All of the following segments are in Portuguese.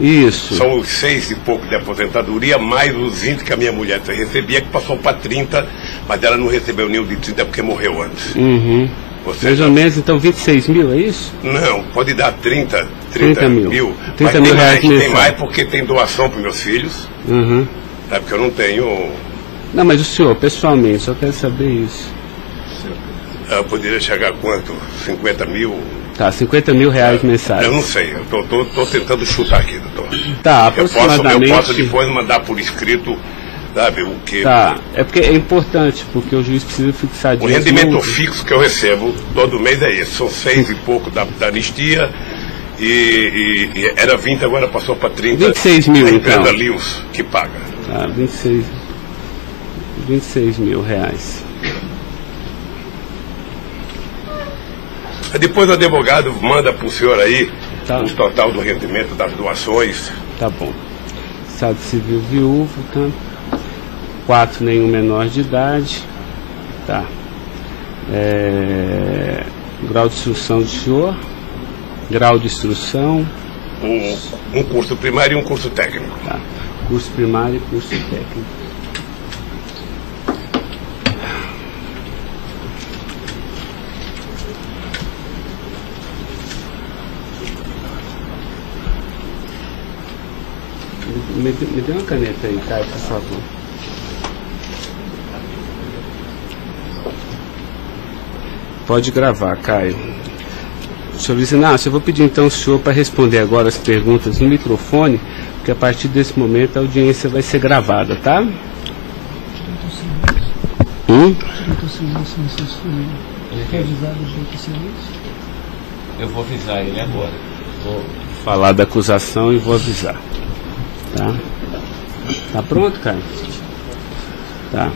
Isso. São os 6 e pouco de aposentadoria, mais os 20 que a minha mulher recebia, que passou para 30, mas ela não recebeu nenhum de 30 porque morreu antes. Uhum. Mais ou menos, então, 26 mil, é isso? Não, pode dar 30 mil. 30 mil reais mensais. Tem mais porque tem doação para meus filhos. Uhum. É porque eu não tenho... Não, mas o senhor, pessoalmente, só quero saber isso. Eu poderia chegar a quanto? 50 mil? Tá, 50 mil reais mensais. Eu não sei, eu tô tentando chutar aqui, doutor. Tá, aproximadamente... Eu posso depois mandar por escrito, sabe, o que... Tá, é porque é importante, porque o juiz precisa fixar disso. O rendimento fixo que eu recebo todo mês é esse, são 6 e pouco da anistia, e era 20, agora passou para 30. 26 mil, a então. empresa Lewis que paga. Tá, 26 mil reais. Depois o advogado manda para o senhor aí tá. O total do rendimento das doações. Tá bom. Estado civil viúvo, tá? 4, nenhum menor de idade. Tá. Grau de instrução do senhor. Grau de instrução. Um curso primário e um curso técnico. Tá. Curso primário e curso técnico. Me dê uma caneta aí, Caio, por favor. Pode gravar, Caio. Senhor Luiz Inácio, eu vou pedir então ao senhor para responder agora as perguntas no microfone, porque a partir desse momento a audiência vai ser gravada, tá? Eu vou avisar ele agora. Vou falar da acusação e vou avisar. Tá? Tá pronto, Caio? Tá.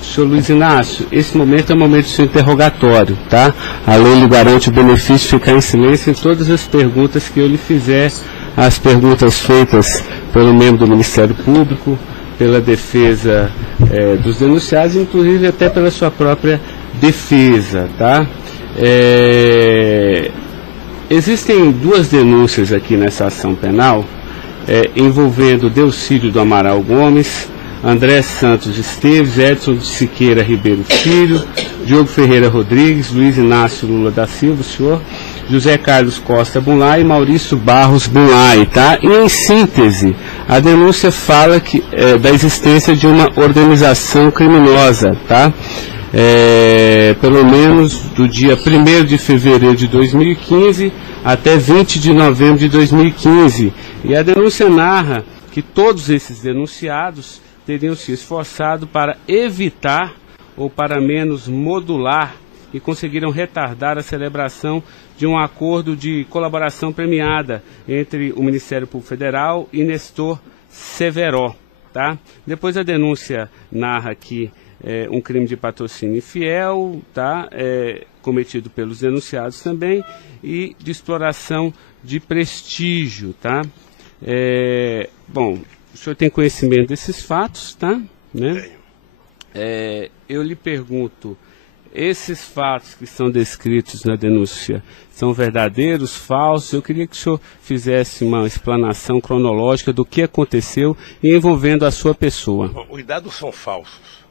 Senhor Luiz Inácio, esse momento é o momento do seu interrogatório, tá? A lei lhe garante o benefício de ficar em silêncio em todas as perguntas que eu lhe fizer, as perguntas feitas pelo membro do Ministério Público, pela defesa dos denunciados, inclusive até pela sua própria defesa, tá? Existem 2 denúncias aqui nessa ação penal, envolvendo Delcídio do Amaral Gomes, André Santos Esteves, Edson de Siqueira Ribeiro Filho, Diogo Ferreira Rodrigues, Luiz Inácio Lula da Silva, o senhor, José Carlos Costa Bunlai e Maurício Barros Bunlai, tá? E em síntese, a denúncia fala da existência de uma organização criminosa, tá? Pelo menos do dia 1º de fevereiro de 2015 até 20 de novembro de 2015. E a denúncia narra que todos esses denunciados teriam se esforçado para evitar ou para menos modular e conseguiram retardar a celebração de um acordo de colaboração premiada entre o Ministério Público Federal e Nestor Severo, tá? Depois a denúncia narra que um crime de patrocínio infiel, tá? Cometido pelos denunciados também, e de exploração de prestígio, tá? Bom, o senhor tem conhecimento desses fatos, tá? Né? Eu lhe pergunto, esses fatos que são descritos na denúncia são verdadeiros, falsos? Eu queria que o senhor fizesse uma explanação cronológica do que aconteceu envolvendo a sua pessoa. Bom, os dados são falsos.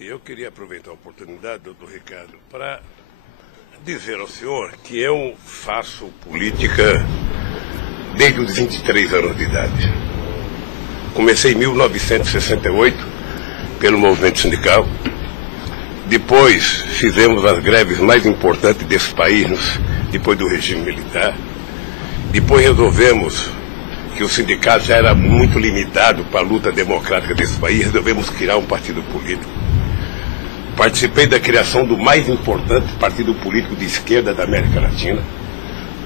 Eu queria aproveitar a oportunidade, doutor Ricardo, para dizer ao senhor que eu faço política desde os 23 anos de idade. Comecei em 1968 pelo movimento sindical. Depois fizemos as greves mais importantes desse país, depois do regime militar. Depois resolvemos que o sindicato já era muito limitado para a luta democrática desse país, resolvemos criar um partido político. Participei da criação do mais importante partido político de esquerda da América Latina,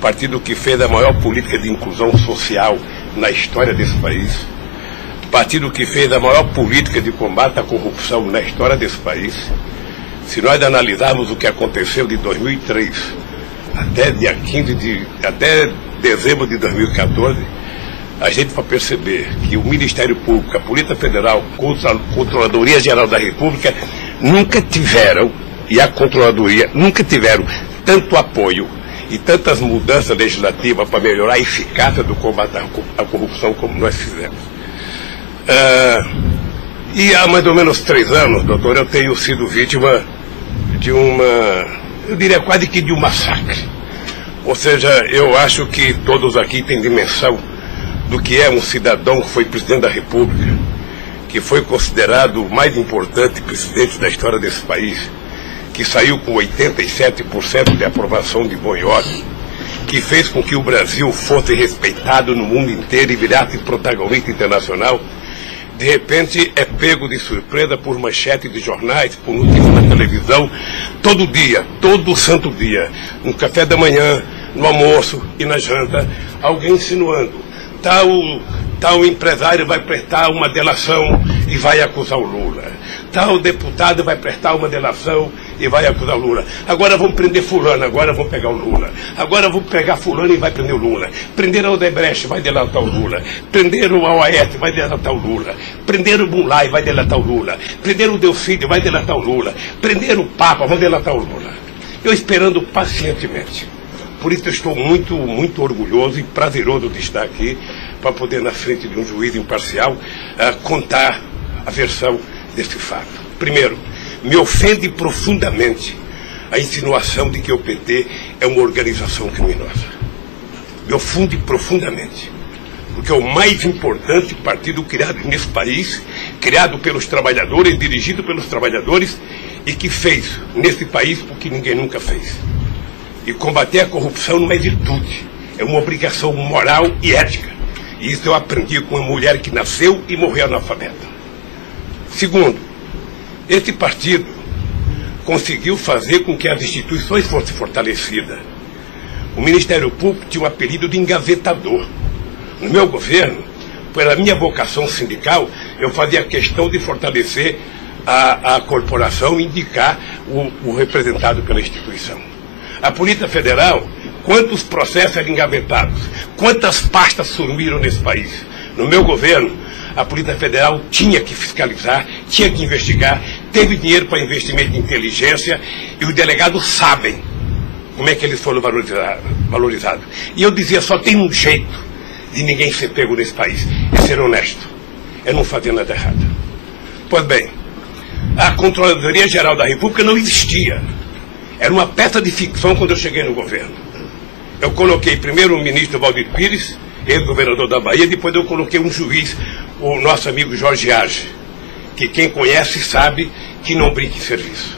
partido que fez a maior política de inclusão social na história desse país, partido que fez a maior política de combate à corrupção na história desse país. Se nós analisarmos o que aconteceu de 2003 até dezembro de 2014, a gente vai perceber que o Ministério Público, a Polícia Federal, a Controladoria Geral da República nunca tiveram, e a Controladoria nunca tiveram tanto apoio e tantas mudanças legislativas para melhorar a eficácia do combate à corrupção como nós fizemos. E há mais ou menos 3 anos, doutor, eu tenho sido vítima de eu diria quase que de um massacre. Ou seja, eu acho que todos aqui têm dimensão do que é um cidadão que foi presidente da República, que foi considerado o mais importante presidente da história desse país, que saiu com 87% de aprovação de bom e ódio, que fez com que o Brasil fosse respeitado no mundo inteiro e virasse protagonista internacional. De repente é pego de surpresa por manchetes de jornais, por notícias na televisão, todo dia, todo santo dia, no café da manhã, no almoço e na janta, alguém insinuando, tal empresário vai prestar uma delação e vai acusar o Lula. Tal deputado vai prestar uma delação e vai acusar o Lula. Agora vão prender fulano, agora vão pegar o Lula. Agora vão pegar fulano e vai prender o Lula. Prender o Odebrecht, vai delatar o Lula. Prender o Aoaete, vai delatar o Lula. Prender o Bunlai, vai delatar o Lula. Prender o Delfídio, vai delatar o Lula. Prender o Papa, vai delatar o Lula. Eu esperando pacientemente. Por isso eu estou muito, muito orgulhoso e prazeroso de estar aqui para poder, na frente de um juiz imparcial, contar a versão desse fato. Primeiro, me ofende profundamente a insinuação de que o PT é uma organização criminosa. Me ofende profundamente, porque é o mais importante partido criado nesse país, criado pelos trabalhadores, dirigido pelos trabalhadores, e que fez nesse país o que ninguém nunca fez. E combater a corrupção não é virtude, é uma obrigação moral e ética. E isso eu aprendi com uma mulher que nasceu e morreu analfabeta. Segundo, esse partido conseguiu fazer com que as instituições fossem fortalecidas. O Ministério Público tinha um apelido de engavetador. No meu governo, pela minha vocação sindical, eu fazia questão de fortalecer a corporação e indicar o representado pela instituição. A Polícia Federal, quantos processos eram engavetados, quantas pastas sumiram nesse país. No meu governo, a Polícia Federal tinha que fiscalizar, tinha que investigar, teve dinheiro para investimento em inteligência e os delegados sabem como é que eles foram valorizados. E eu dizia, só tem um jeito de ninguém ser pego nesse país, é ser honesto, é não fazer nada errado. Pois bem, a Controladoria Geral da República não existia. Era uma peça de ficção quando eu cheguei no governo. Eu coloquei primeiro o ministro Valdir Pires, ex-governador da Bahia, depois eu coloquei um juiz, o nosso amigo Jorge Arge, que quem conhece sabe que não brinca em serviço.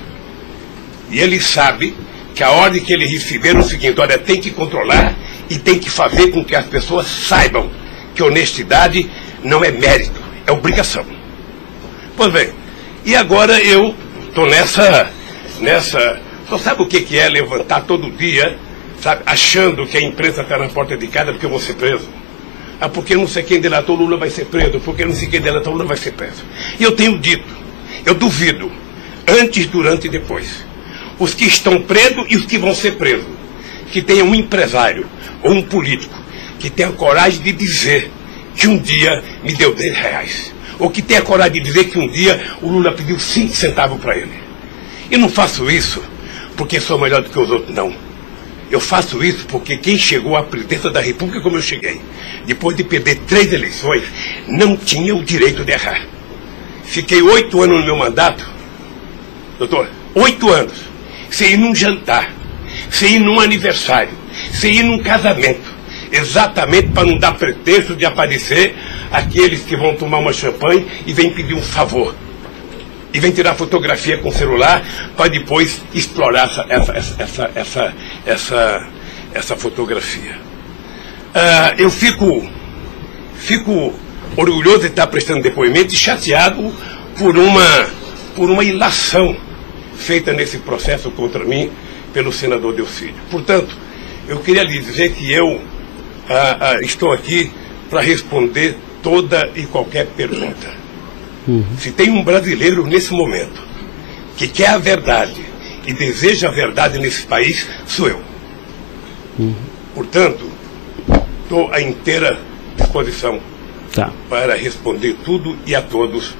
E ele sabe que a ordem que ele recebeu é o seguinte: olha, tem que controlar e tem que fazer com que as pessoas saibam que honestidade não é mérito, é obrigação. Pois bem, e agora eu estou nessa... Só sabe o que é levantar todo dia, sabe, achando que a imprensa está na porta de casa porque eu vou ser preso? Ah, porque não sei quem delatou Lula vai ser preso, porque não sei quem delatou Lula vai ser preso. E eu tenho dito, eu duvido, antes, durante e depois, os que estão presos e os que vão ser presos, que tenha um empresário ou um político que tenha coragem de dizer que um dia me deu R$10, ou que tenha coragem de dizer que um dia o Lula pediu 5 centavos para ele. Eu não faço isso porque sou melhor do que os outros, não. Eu faço isso porque quem chegou à presidência da República como eu cheguei, depois de perder 3 eleições, não tinha o direito de errar. Fiquei 8 anos no meu mandato, doutor, 8 anos, sem ir num jantar, sem ir num aniversário, sem ir num casamento, exatamente para não dar pretexto de aparecer aqueles que vão tomar uma champanhe e vêm pedir um favor. E vem tirar fotografia com o celular para depois explorar essa fotografia. Eu fico orgulhoso de estar prestando depoimento e chateado por uma ilação feita nesse processo contra mim pelo senador Delfídio. Portanto, eu queria lhe dizer que eu estou aqui para responder toda e qualquer pergunta. Se tem um brasileiro nesse momento que quer a verdade e deseja a verdade nesse país, sou eu. Portanto, estou à inteira disposição para responder tudo e a todos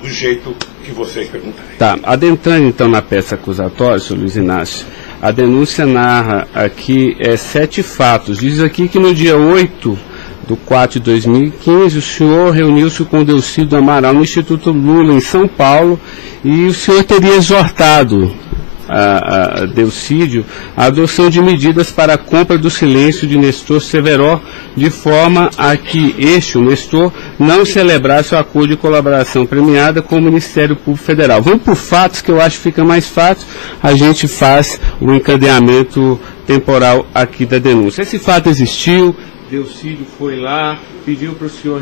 do jeito que vocês perguntarem. Tá, adentrando então na peça acusatória, senhor Luiz Inácio, A denúncia narra aqui 7 fatos. Diz aqui que no dia 8/4/2015, o senhor reuniu-se com Delcídio Amaral no Instituto Lula, em São Paulo, e o senhor teria exortado a Delcídio a adoção de medidas para a compra do silêncio de Nestor Severo, de forma a que o Nestor, não celebrasse o acordo de colaboração premiada com o Ministério Público Federal. Vamos por fatos, que eu acho que fica mais fácil, a gente faz o encadeamento temporal aqui da denúncia. Esse fato existiu, Delcídio foi lá, pediu para o senhor,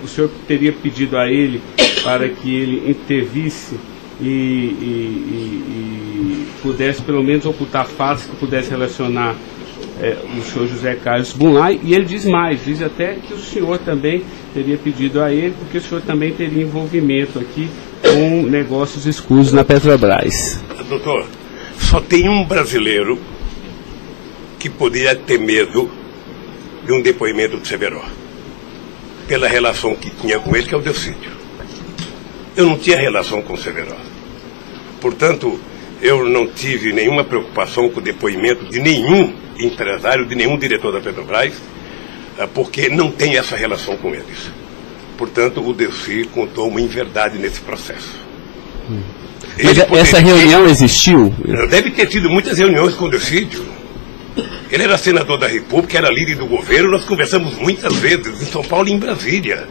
o senhor teria pedido a ele para que ele intervisse e pudesse pelo menos ocultar fatos que pudesse relacionar o senhor José Carlos Bunlai, e ele diz mais, diz até que o senhor também teria pedido a ele, porque o senhor também teria envolvimento aqui com negócios escusos na Petrobras. Doutor, só tem um brasileiro que poderia ter medo de um depoimento do Severo, pela relação que tinha com ele, que é o Delcídio. Eu não tinha relação com o Severo. Portanto, eu não tive nenhuma preocupação com o depoimento de nenhum empresário, de nenhum diretor da Petrobras, porque não tem essa relação com eles. Portanto, o Delcídio contou uma inverdade nesse processo. Mas essa reunião existiu? Deve ter tido muitas reuniões com o Delcídio. Ele era senador da República, era líder do governo, nós conversamos muitas vezes em São Paulo e em Brasília.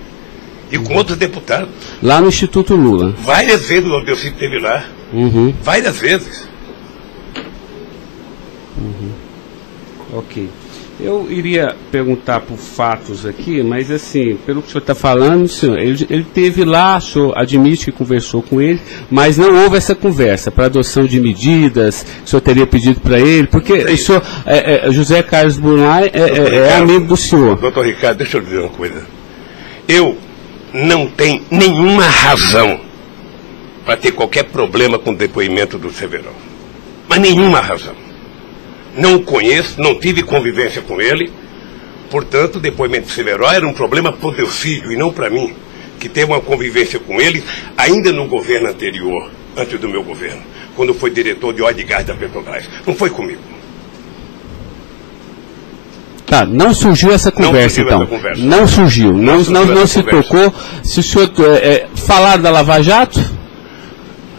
E com outros deputados. Lá no Instituto Lula. Várias vezes o Delcídio esteve lá. Várias vezes. Ok. Eu iria perguntar por fatos aqui, mas assim, pelo que o senhor está falando, senhor, ele teve lá, o senhor admite que conversou com ele, mas não houve essa conversa para adoção de medidas, o senhor teria pedido para ele, porque o senhor, José Carlos Bunlai é amigo do senhor. Doutor Ricardo, deixa eu dizer uma coisa. Eu não tenho nenhuma razão para ter qualquer problema com o depoimento do Severo. Mas nenhuma razão. Não o conheço, não tive convivência com ele. Portanto, o depoimento do Severo era um problema para o Delcídio e não para mim, que teve uma convivência com ele ainda no governo anterior, antes do meu governo, quando foi diretor de óleo e gás da Petrobras. Não foi comigo. Tá, não surgiu essa conversa, então. Não surgiu, não se tocou. Se o senhor falar da Lava Jato?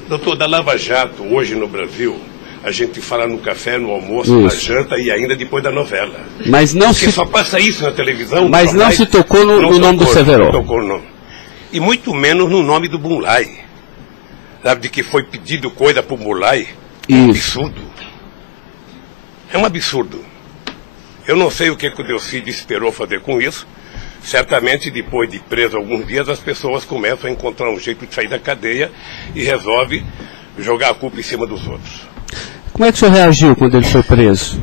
Doutor, da Lava Jato, hoje no Brasil, a gente fala no café, no almoço, na janta e ainda depois da novela. Mas não Porque só passa isso na televisão. Mas não se tocou no nome do Severo. Não tocou no nome. E muito menos no nome do Bunlai. Sabe, de que foi pedido coisa para o Bunlai? É um absurdo. É um absurdo. Eu não sei o que o Delcídio esperou fazer com isso. Certamente, depois de preso alguns dias, as pessoas começam a encontrar um jeito de sair da cadeia e resolve jogar a culpa em cima dos outros. Como é que o senhor reagiu quando ele foi preso?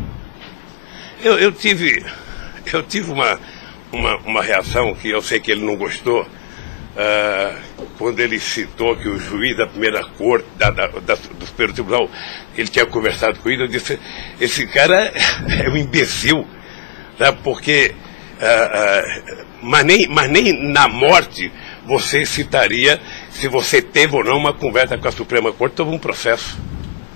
Eu tive uma reação que eu sei que ele não gostou, quando ele citou que o juiz da primeira corte, do Superior Tribunal, ele tinha conversado com ele. Eu disse, esse cara é um imbecil, tá? Porque mas nem na morte você citaria se você teve ou não uma conversa com a Suprema Corte sobre um processo.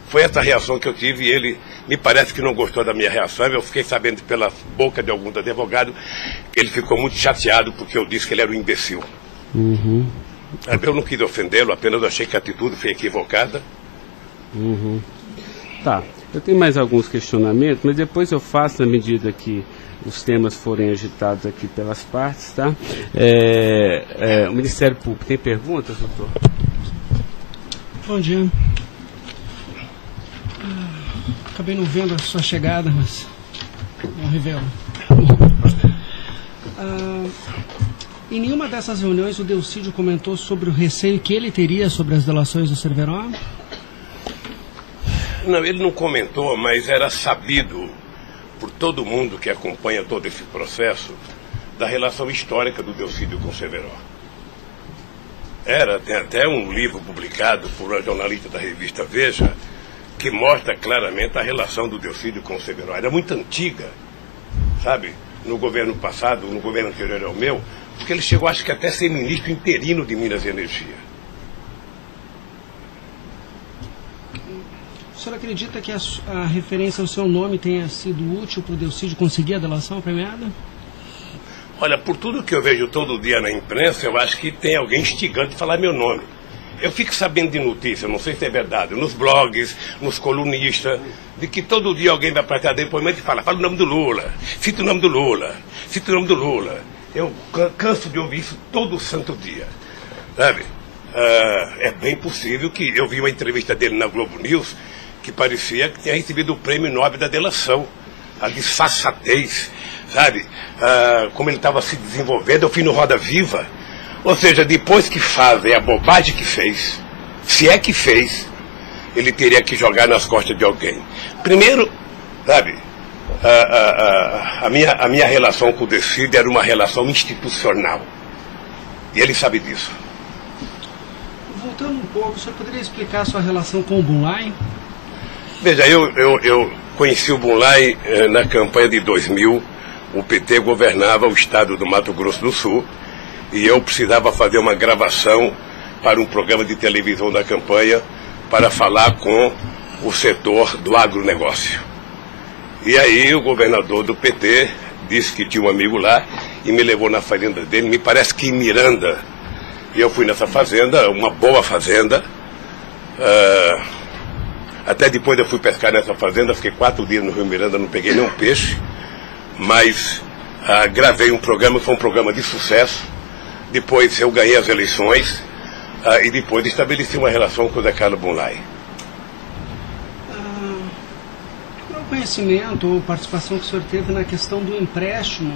Foi essa reação que eu tive e ele me parece que não gostou da minha reação. Eu fiquei sabendo pela boca de alguns advogados que ele ficou muito chateado porque eu disse que ele era um imbecil. Eu não quis ofendê-lo, apenas achei que a atitude foi equivocada. Tá, eu tenho mais alguns questionamentos, mas depois eu faço na medida que os temas forem agitados aqui pelas partes, tá? O Ministério Público tem perguntas, doutor? Bom dia. Acabei não vendo a sua chegada, mas não revelo. Em nenhuma dessas reuniões o Delcídio comentou sobre o receio que ele teria sobre as delações do Severo? Não, ele não comentou, mas era sabido por todo mundo que acompanha todo esse processo da relação histórica do Delcídio com o Severo. Tem até um livro publicado por uma jornalista da revista Veja que mostra claramente a relação do Delcídio com o Severo. Era muito antiga, sabe? No governo passado, no governo anterior ao meu, porque ele chegou, acho que até a ser ministro interino de Minas e Energia. O senhor acredita que a referência ao seu nome tenha sido útil para o Delcídio conseguir a delação premiada? Olha, por tudo que eu vejo todo dia na imprensa, eu acho que tem alguém instigando de falar meu nome. Eu fico sabendo de notícia, não sei se é verdade, nos blogs, nos colunistas, de que todo dia alguém vai para cá depoimento e fala o nome do Lula, cita o nome do Lula, cita o nome do Lula. Eu canso de ouvir isso todo santo dia, sabe? É bem possível que eu vi uma entrevista dele na Globo News que parecia que tinha recebido o prêmio Nobel da delação, a disfarçatez, sabe? Como ele estava se desenvolvendo, eu fui no Roda Viva. Ou seja, depois que fazem a bobagem que fez, se é que fez, ele teria que jogar nas costas de alguém. Primeiro, sabe, a minha relação com o Delcídio era uma relação institucional. E ele sabe disso. Voltando um pouco, o senhor poderia explicar a sua relação com o Bunlai? Veja, eu conheci o Bunlai na campanha de 2000. O PT governava o estado do Mato Grosso do Sul e eu precisava fazer uma gravação para um programa de televisão da campanha para falar com o setor do agronegócio. E aí o governador do PT disse que tinha um amigo lá e me levou na fazenda dele, me parece que em Miranda. E eu fui nessa fazenda, uma boa fazenda. Até depois eu fui pescar nessa fazenda, fiquei 4 dias no Rio Miranda, não peguei nenhum peixe. Mas gravei um programa, foi um programa de sucesso. Depois eu ganhei as eleições e depois estabeleci uma relação com o Zé Carlos Bunlai. Qual o conhecimento ou participação que o senhor teve na questão do empréstimo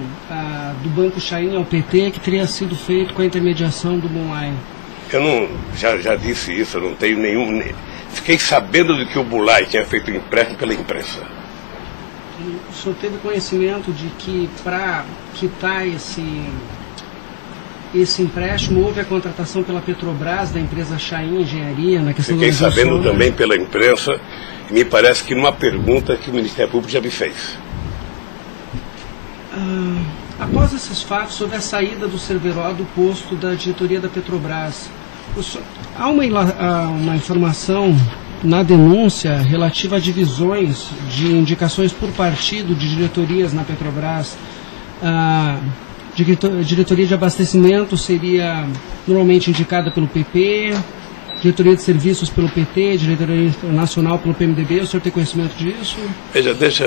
do Banco Chain ao PT que teria sido feito com a intermediação do Bunlai? Eu não, já disse isso, eu não tenho nenhum... Fiquei sabendo de que o Bunlai tinha feito um empréstimo pela imprensa. O senhor teve conhecimento de que para quitar esse empréstimo houve a contratação pela Petrobras da empresa Chain Engenharia na questão Fiquei do sabendo também pela imprensa e me parece que numa pergunta que o Ministério Público já me fez. Após esses fatos, sobre a saída do Cerveró do posto da diretoria da Petrobras, há uma informação na denúncia relativa a divisões de indicações por partido de diretorias na Petrobras. A diretoria de abastecimento seria normalmente indicada pelo PP, diretoria de serviços pelo PT, diretoria nacional pelo PMDB. O senhor tem conhecimento disso? Veja, deixa,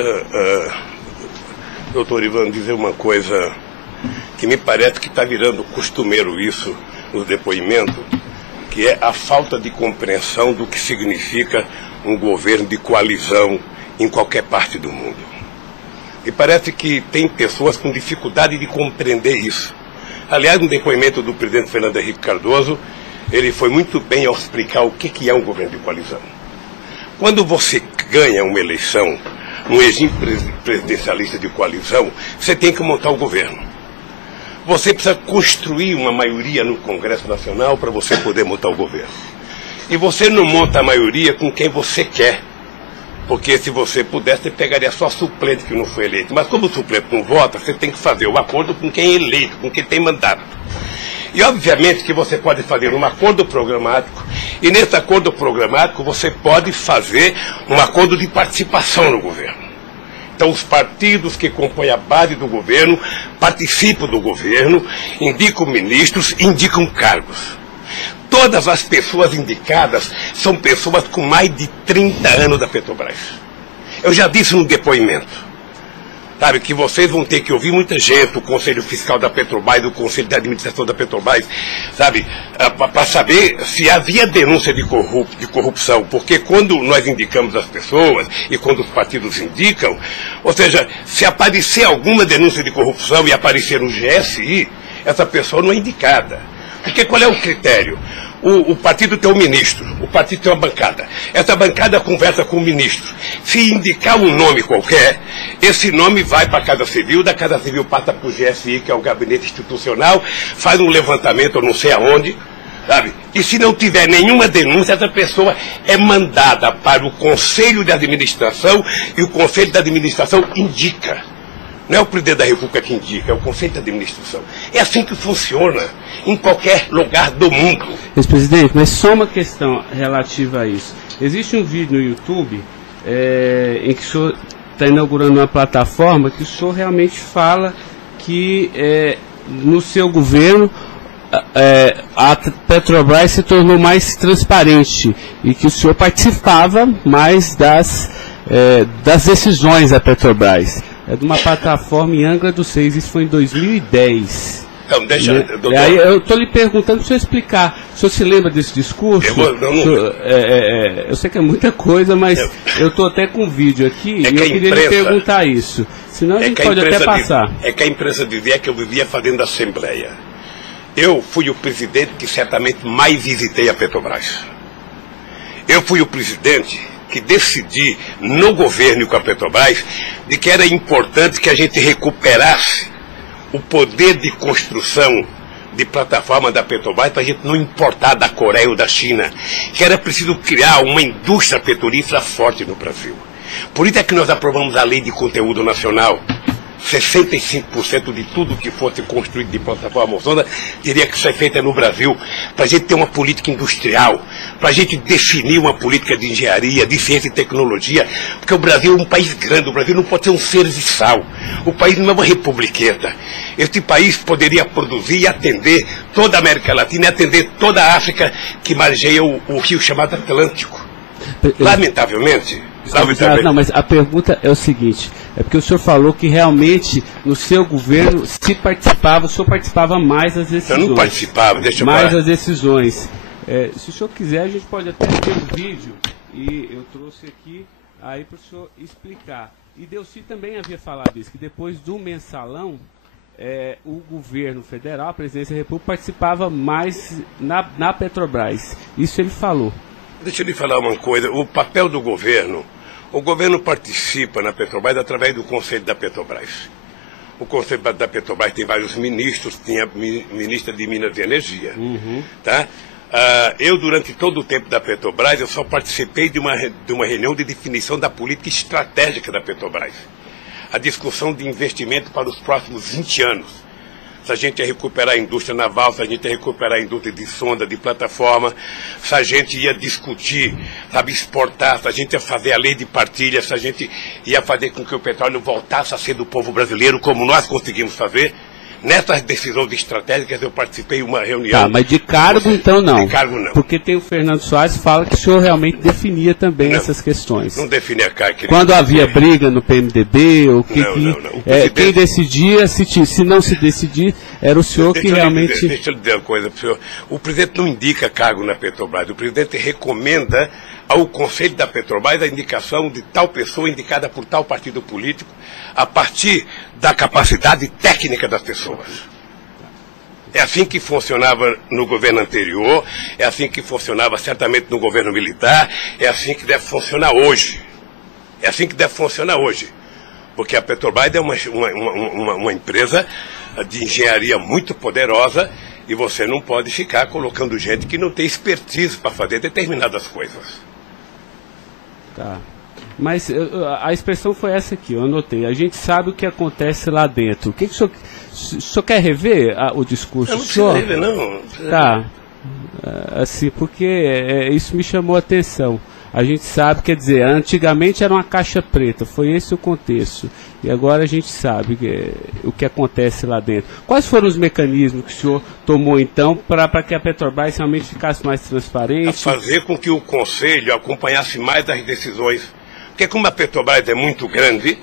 doutor Ivan, dizer uma coisa que me parece que está virando costumeiro isso no depoimento, que é a falta de compreensão do que significa um governo de coalizão em qualquer parte do mundo. E parece que tem pessoas com dificuldade de compreender isso. Aliás, no depoimento do presidente Fernando Henrique Cardoso, ele foi muito bem ao explicar o que é um governo de coalizão. Quando você ganha uma eleição, um regime presidencialista de coalizão, você tem que montar o governo. Você precisa construir uma maioria no Congresso Nacional para você poder montar o governo. E você não monta a maioria com quem você quer. Porque se você pudesse, você pegaria só suplente que não foi eleito. Mas como o suplente não vota, você tem que fazer o acordo com quem é eleito, com quem tem mandato. E obviamente que você pode fazer um acordo programático, e nesse acordo programático você pode fazer um acordo de participação no governo. Então os partidos que compõem a base do governo participam do governo, indicam ministros, indicam cargos. Todas as pessoas indicadas são pessoas com mais de 30 anos da Petrobras. Eu já disse no depoimento, sabe, que vocês vão ter que ouvir muita gente, o Conselho Fiscal da Petrobras, o Conselho de Administração da Petrobras, sabe, para saber se havia denúncia de corrupção, porque quando nós indicamos as pessoas e quando os partidos indicam, ou seja, se aparecer alguma denúncia de corrupção e aparecer no GSI, essa pessoa não é indicada. Porque qual é o critério? O partido tem um ministro, o partido tem uma bancada. Essa bancada conversa com o ministro. Se indicar um nome qualquer, esse nome vai para a Casa Civil, da Casa Civil passa para o GSI, que é o Gabinete Institucional, faz um levantamento, eu não sei aonde, sabe? E se não tiver nenhuma denúncia, essa pessoa é mandada para o Conselho de Administração e o Conselho de Administração indica. Não é o presidente da República que indica, é o Conselho de Administração. É assim que funciona em qualquer lugar do mundo. Ex-presidente, mas só uma questão relativa a isso. Existe um vídeo no YouTube em que o senhor está inaugurando uma plataforma que o senhor realmente fala que no seu governo a Petrobras se tornou mais transparente e que o senhor participava mais das decisões da Petrobras. É de uma plataforma em Angra dos Reis, isso foi em 2010. Então, deixa, doutor. Aí eu estou lhe perguntando para o senhor explicar. O senhor se lembra desse discurso? Eu sei que é muita coisa, mas eu estou até com vídeo aqui e eu queria lhe perguntar isso. Senão a gente pode até passar. É que a imprensa dizia que eu vivia fazendo assembleia. Eu fui o presidente que certamente mais visitei a Petrobras. Eu fui o presidente que decidi no governo e com a Petrobras de que era importante que a gente recuperasse o poder de construção de plataforma da Petrobras para a gente não importar da Coreia ou da China, que era preciso criar uma indústria petrolífera forte no Brasil. Por isso é que nós aprovamos a Lei de Conteúdo Nacional. 65% de tudo que fosse construído de plataforma sonda teria que ser feita no Brasil, para a gente ter uma política industrial, para a gente definir uma política de engenharia, de ciência e tecnologia, porque o Brasil é um país grande, o Brasil não pode ser um serviçal, o país não é uma republiqueta. Este país poderia produzir e atender toda a América Latina e atender toda a África que margeia o rio chamado Atlântico. Lamentavelmente. Não, mas a pergunta é o seguinte, é porque o senhor falou que realmente no seu governo se participava, o senhor participava mais das decisões. Eu não participava, deixa eu mais falar. das decisões. Se o senhor quiser, a gente pode até ter um vídeo, e eu trouxe aqui aí para o senhor explicar. E Delcy também havia falado isso, que depois do mensalão, o governo federal, a presidência da República, participava mais na Petrobras. Isso ele falou. Deixa eu lhe falar uma coisa, o papel do governo, o governo participa na Petrobras através do Conselho da Petrobras. O Conselho da Petrobras tem vários ministros, tinha ministra de Minas e Energia. Tá? Eu, durante todo o tempo da Petrobras, eu só participei de uma reunião de definição da política estratégica da Petrobras. A discussão de investimento para os próximos 20 anos. Se a gente ia recuperar a indústria naval, se a gente ia recuperar a indústria de sonda, de plataforma, se a gente ia discutir, sabe, exportar, se a gente ia fazer a lei de partilha, se a gente ia fazer com que o petróleo voltasse a ser do povo brasileiro, como nós conseguimos fazer. Nessas decisões estratégicas eu participei de uma reunião. Tá, mas de cargo então não. De cargo não. Porque tem o Fernando Soares que fala que o senhor realmente definia também essas questões. Não definia cargo. Quando havia briga no PMDB, ou quem decidia, se não se decidir, era o senhor que realmente... Deixa eu dizer uma coisa para o senhor. O presidente não indica cargo na Petrobras. O presidente recomenda ao Conselho da Petrobras a indicação de tal pessoa indicada por tal partido político a partir da capacidade técnica das pessoas. É assim que funcionava no governo anterior, é assim que funcionava certamente no governo militar, é assim que deve funcionar hoje. É assim que deve funcionar hoje. Porque a Petrobras é uma empresa de engenharia muito poderosa e você não pode ficar colocando gente que não tem expertise para fazer determinadas coisas. Tá. Mas a expressão foi essa aqui, eu anotei. A gente sabe o que acontece lá dentro. O que o senhor quer rever o discurso? Eu não preciso rever, não. Tá. Assim, porque isso me chamou a atenção. A gente sabe, quer dizer, antigamente era uma caixa preta, foi esse o contexto. E agora a gente sabe o que acontece lá dentro. Quais foram os mecanismos que o senhor tomou, então, para que a Petrobras realmente ficasse mais transparente? A fazer com que o Conselho acompanhasse mais as decisões. Porque como a Petrobras é muito grande,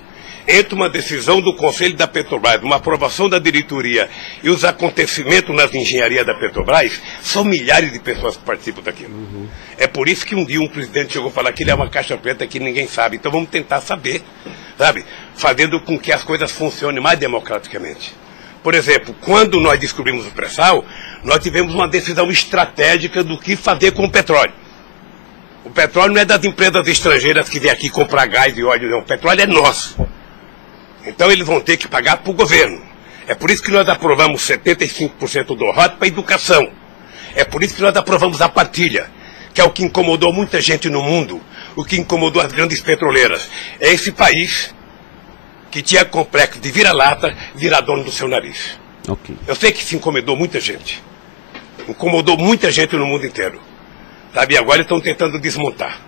entre uma decisão do Conselho da Petrobras, uma aprovação da diretoria e os acontecimentos nas engenharias da Petrobras, são milhares de pessoas que participam daquilo. É por isso que um dia um presidente chegou a falar que ele é uma caixa preta que ninguém sabe. Então vamos tentar saber, sabe? Fazendo com que as coisas funcionem mais democraticamente. Por exemplo, quando nós descobrimos o pré-sal, nós tivemos uma decisão estratégica do que fazer com o petróleo. O petróleo não é das empresas estrangeiras que vêm aqui comprar gás e óleo, não. O petróleo é nosso. Então eles vão ter que pagar para o governo. É por isso que nós aprovamos 75% do ROT para a educação. É por isso que nós aprovamos a partilha, que é o que incomodou muita gente no mundo, o que incomodou as grandes petroleiras. É esse país que tinha complexo de vira-lata, virar dono do seu nariz. Okay. Eu sei que isso incomodou muita gente. Incomodou muita gente no mundo inteiro. Sabe, e agora estão tentando desmontar.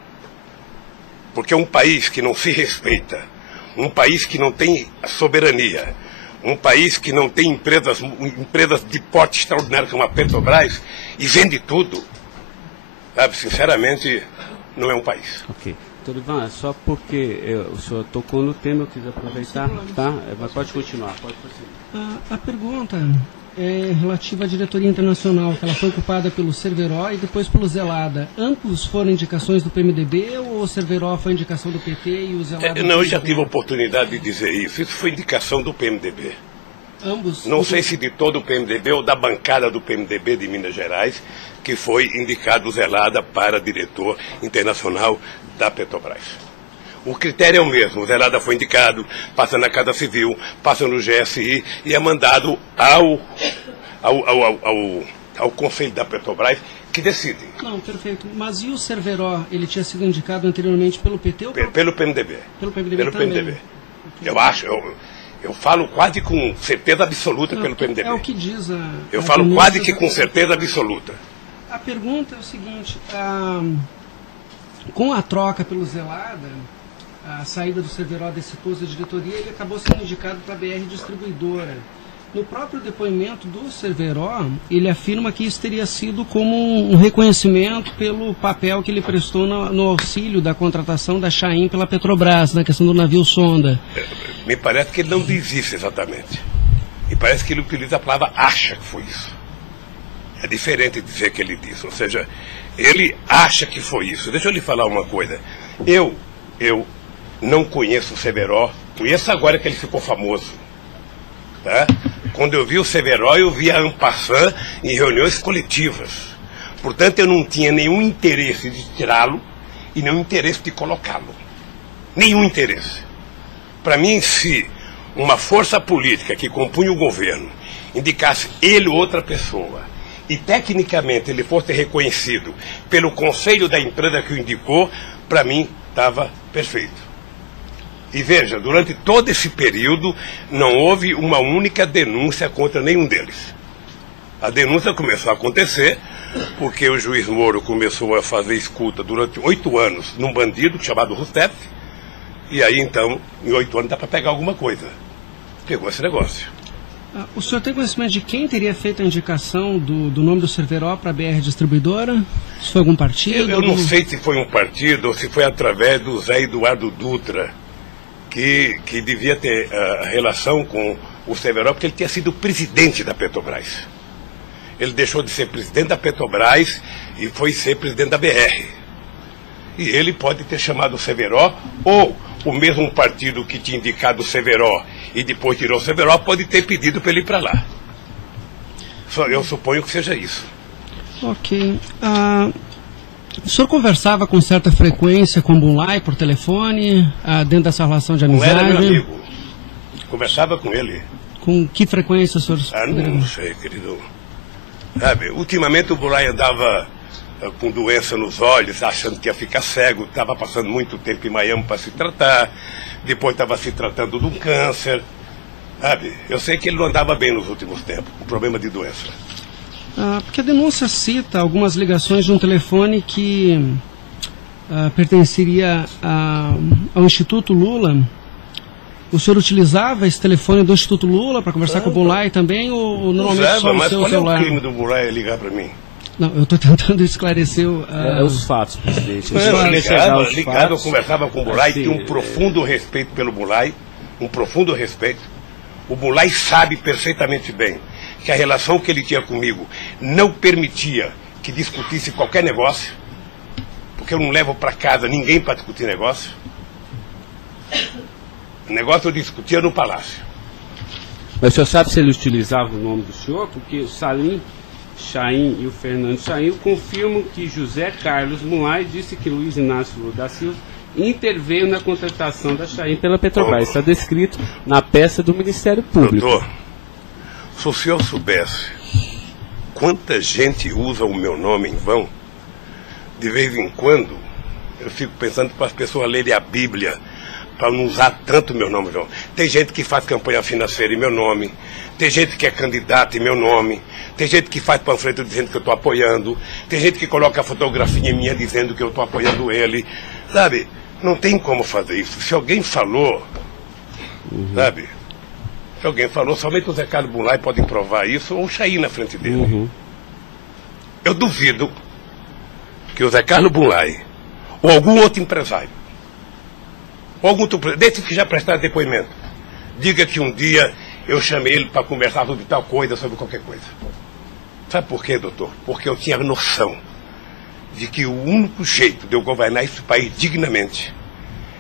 Porque um país que não se respeita, um país que não tem soberania, um país que não tem empresas de porte extraordinário como a Petrobras e vende tudo, sabe, sinceramente, não é um país. Ok. Doutor Ivan, só porque o senhor tocou no tema, eu quis aproveitar, tá? Mas pode continuar, pode prosseguir. A pergunta é relativa à diretoria internacional, que ela foi ocupada pelo Cerveró e depois pelo Zelada. Ambos foram indicações do PMDB ou o Cerveró foi indicação do PT e o Zelada... Não, eu já tive a oportunidade de dizer isso. Isso foi indicação do PMDB. Ambos? Não sei se de todo o PMDB ou da bancada do PMDB de Minas Gerais, que foi indicado o Zelada para diretor internacional da Petrobras. O critério é o mesmo. O Zelada foi indicado, passa na Casa Civil, passa no GSI e é mandado ao Conselho da Petrobras, que decide. Não, perfeito. Mas e o Cerveró? Ele tinha sido indicado anteriormente pelo PT ou pelo PMDB? Pelo PMDB pelo também. PMDB. Eu acho, eu falo quase com certeza absoluta pelo PMDB. É o que diz eu falo quase que com certeza absoluta. A pergunta é o seguinte, com a troca pelo Zelada, a saída do Cerveró desse posto de diretoria, ele acabou sendo indicado para a BR Distribuidora. No próprio depoimento do Cerveró, ele afirma que isso teria sido como um reconhecimento pelo papel que ele prestou no auxílio da contratação da Chain pela Petrobras, na questão do navio sonda. Me parece que ele não diz isso exatamente. Me parece que ele utiliza a palavra acha que foi isso. É diferente de dizer que ele disse. Ou seja, ele acha que foi isso. Deixa eu lhe falar uma coisa. Eu não conheço o Cerveró. Conheço agora que ele ficou famoso. Tá? Quando eu vi o Cerveró, eu vi a en passant em reuniões coletivas. Portanto, eu não tinha nenhum interesse de tirá-lo e nenhum interesse de colocá-lo. Nenhum interesse. Para mim, se uma força política que compunha o governo indicasse ele ou outra pessoa e tecnicamente ele fosse reconhecido pelo conselho da empresa que o indicou, para mim estava perfeito. E veja, durante todo esse período não houve uma única denúncia contra nenhum deles. A denúncia começou a acontecer porque o juiz Moro começou a fazer escuta durante 8 anos num bandido chamado Rousseff, e aí então, em 8 anos dá para pegar alguma coisa. Pegou esse negócio. O senhor tem conhecimento de quem teria feito a indicação do nome do Cerveró para a BR Distribuidora? Se foi algum partido? Eu não sei se foi um partido ou se foi através do Zé Eduardo Dutra, que devia ter relação com o Cerveró, porque ele tinha sido presidente da Petrobras. Ele deixou de ser presidente da Petrobras e foi ser presidente da BR. E ele pode ter chamado o Cerveró, ou o mesmo partido que tinha indicado o Cerveró e depois tirou o Cerveró pode ter pedido para ele ir para lá. Eu suponho que seja isso. Ok. O senhor conversava com certa frequência com o Bunlai por telefone, dentro dessa relação de amizade? Não era meu amigo. Conversava com ele. Com que frequência o senhor... Não sei, querido. Sabe, ultimamente o Bunlai andava com doença nos olhos, achando que ia ficar cego, estava passando muito tempo em Miami para se tratar, depois estava se tratando de um câncer. Sabe, eu sei que ele não andava bem nos últimos tempos, com problema de doença. Porque a denúncia cita algumas ligações de um telefone que pertenceria ao Instituto Lula. O senhor utilizava esse telefone do Instituto Lula para conversar com o Bunlai também, ou normalmente só no seu celular? Mas qual é o crime do Bunlai ligar para mim? Não, eu estou tentando esclarecer os fatos, presidente. Eu conversava com o Bunlai, tinha um profundo respeito pelo Bunlai, um profundo respeito. O Bunlai sabe perfeitamente bem que a relação que ele tinha comigo não permitia que discutisse qualquer negócio, porque eu não levo para casa ninguém para discutir negócio. O negócio eu discutia no palácio. Mas o senhor sabe se ele utilizava o nome do senhor? Porque o Salim Chain e o Fernando Chain confirmam que José Carlos Mulay disse que Luiz Inácio Lula da Silva interveio na contratação da Chain pela Petrobras. Está descrito na peça do Ministério Público. Doutor, se o senhor soubesse quanta gente usa o meu nome em vão, de vez em quando eu fico pensando para as pessoas lerem a Bíblia, para não usar tanto meu nome. Não. Tem gente que faz campanha financeira em meu nome, tem gente que é candidato em meu nome, tem gente que faz panfleto dizendo que eu estou apoiando, tem gente que coloca a fotografia minha dizendo que eu estou apoiando ele, sabe? Não tem como fazer isso. Se alguém falou, sabe? Se alguém falou, somente o Zé Carlos Bunlai pode provar isso, ou o Chaim na frente dele. Eu duvido que o Zé Carlos Bunlai, ou algum outro empresário, ou algum outro, desses que já prestaram depoimento, diga que um dia eu chamei ele para conversar sobre tal coisa, sobre qualquer coisa. Sabe por quê, doutor? Porque eu tinha noção de que o único jeito de eu governar esse país dignamente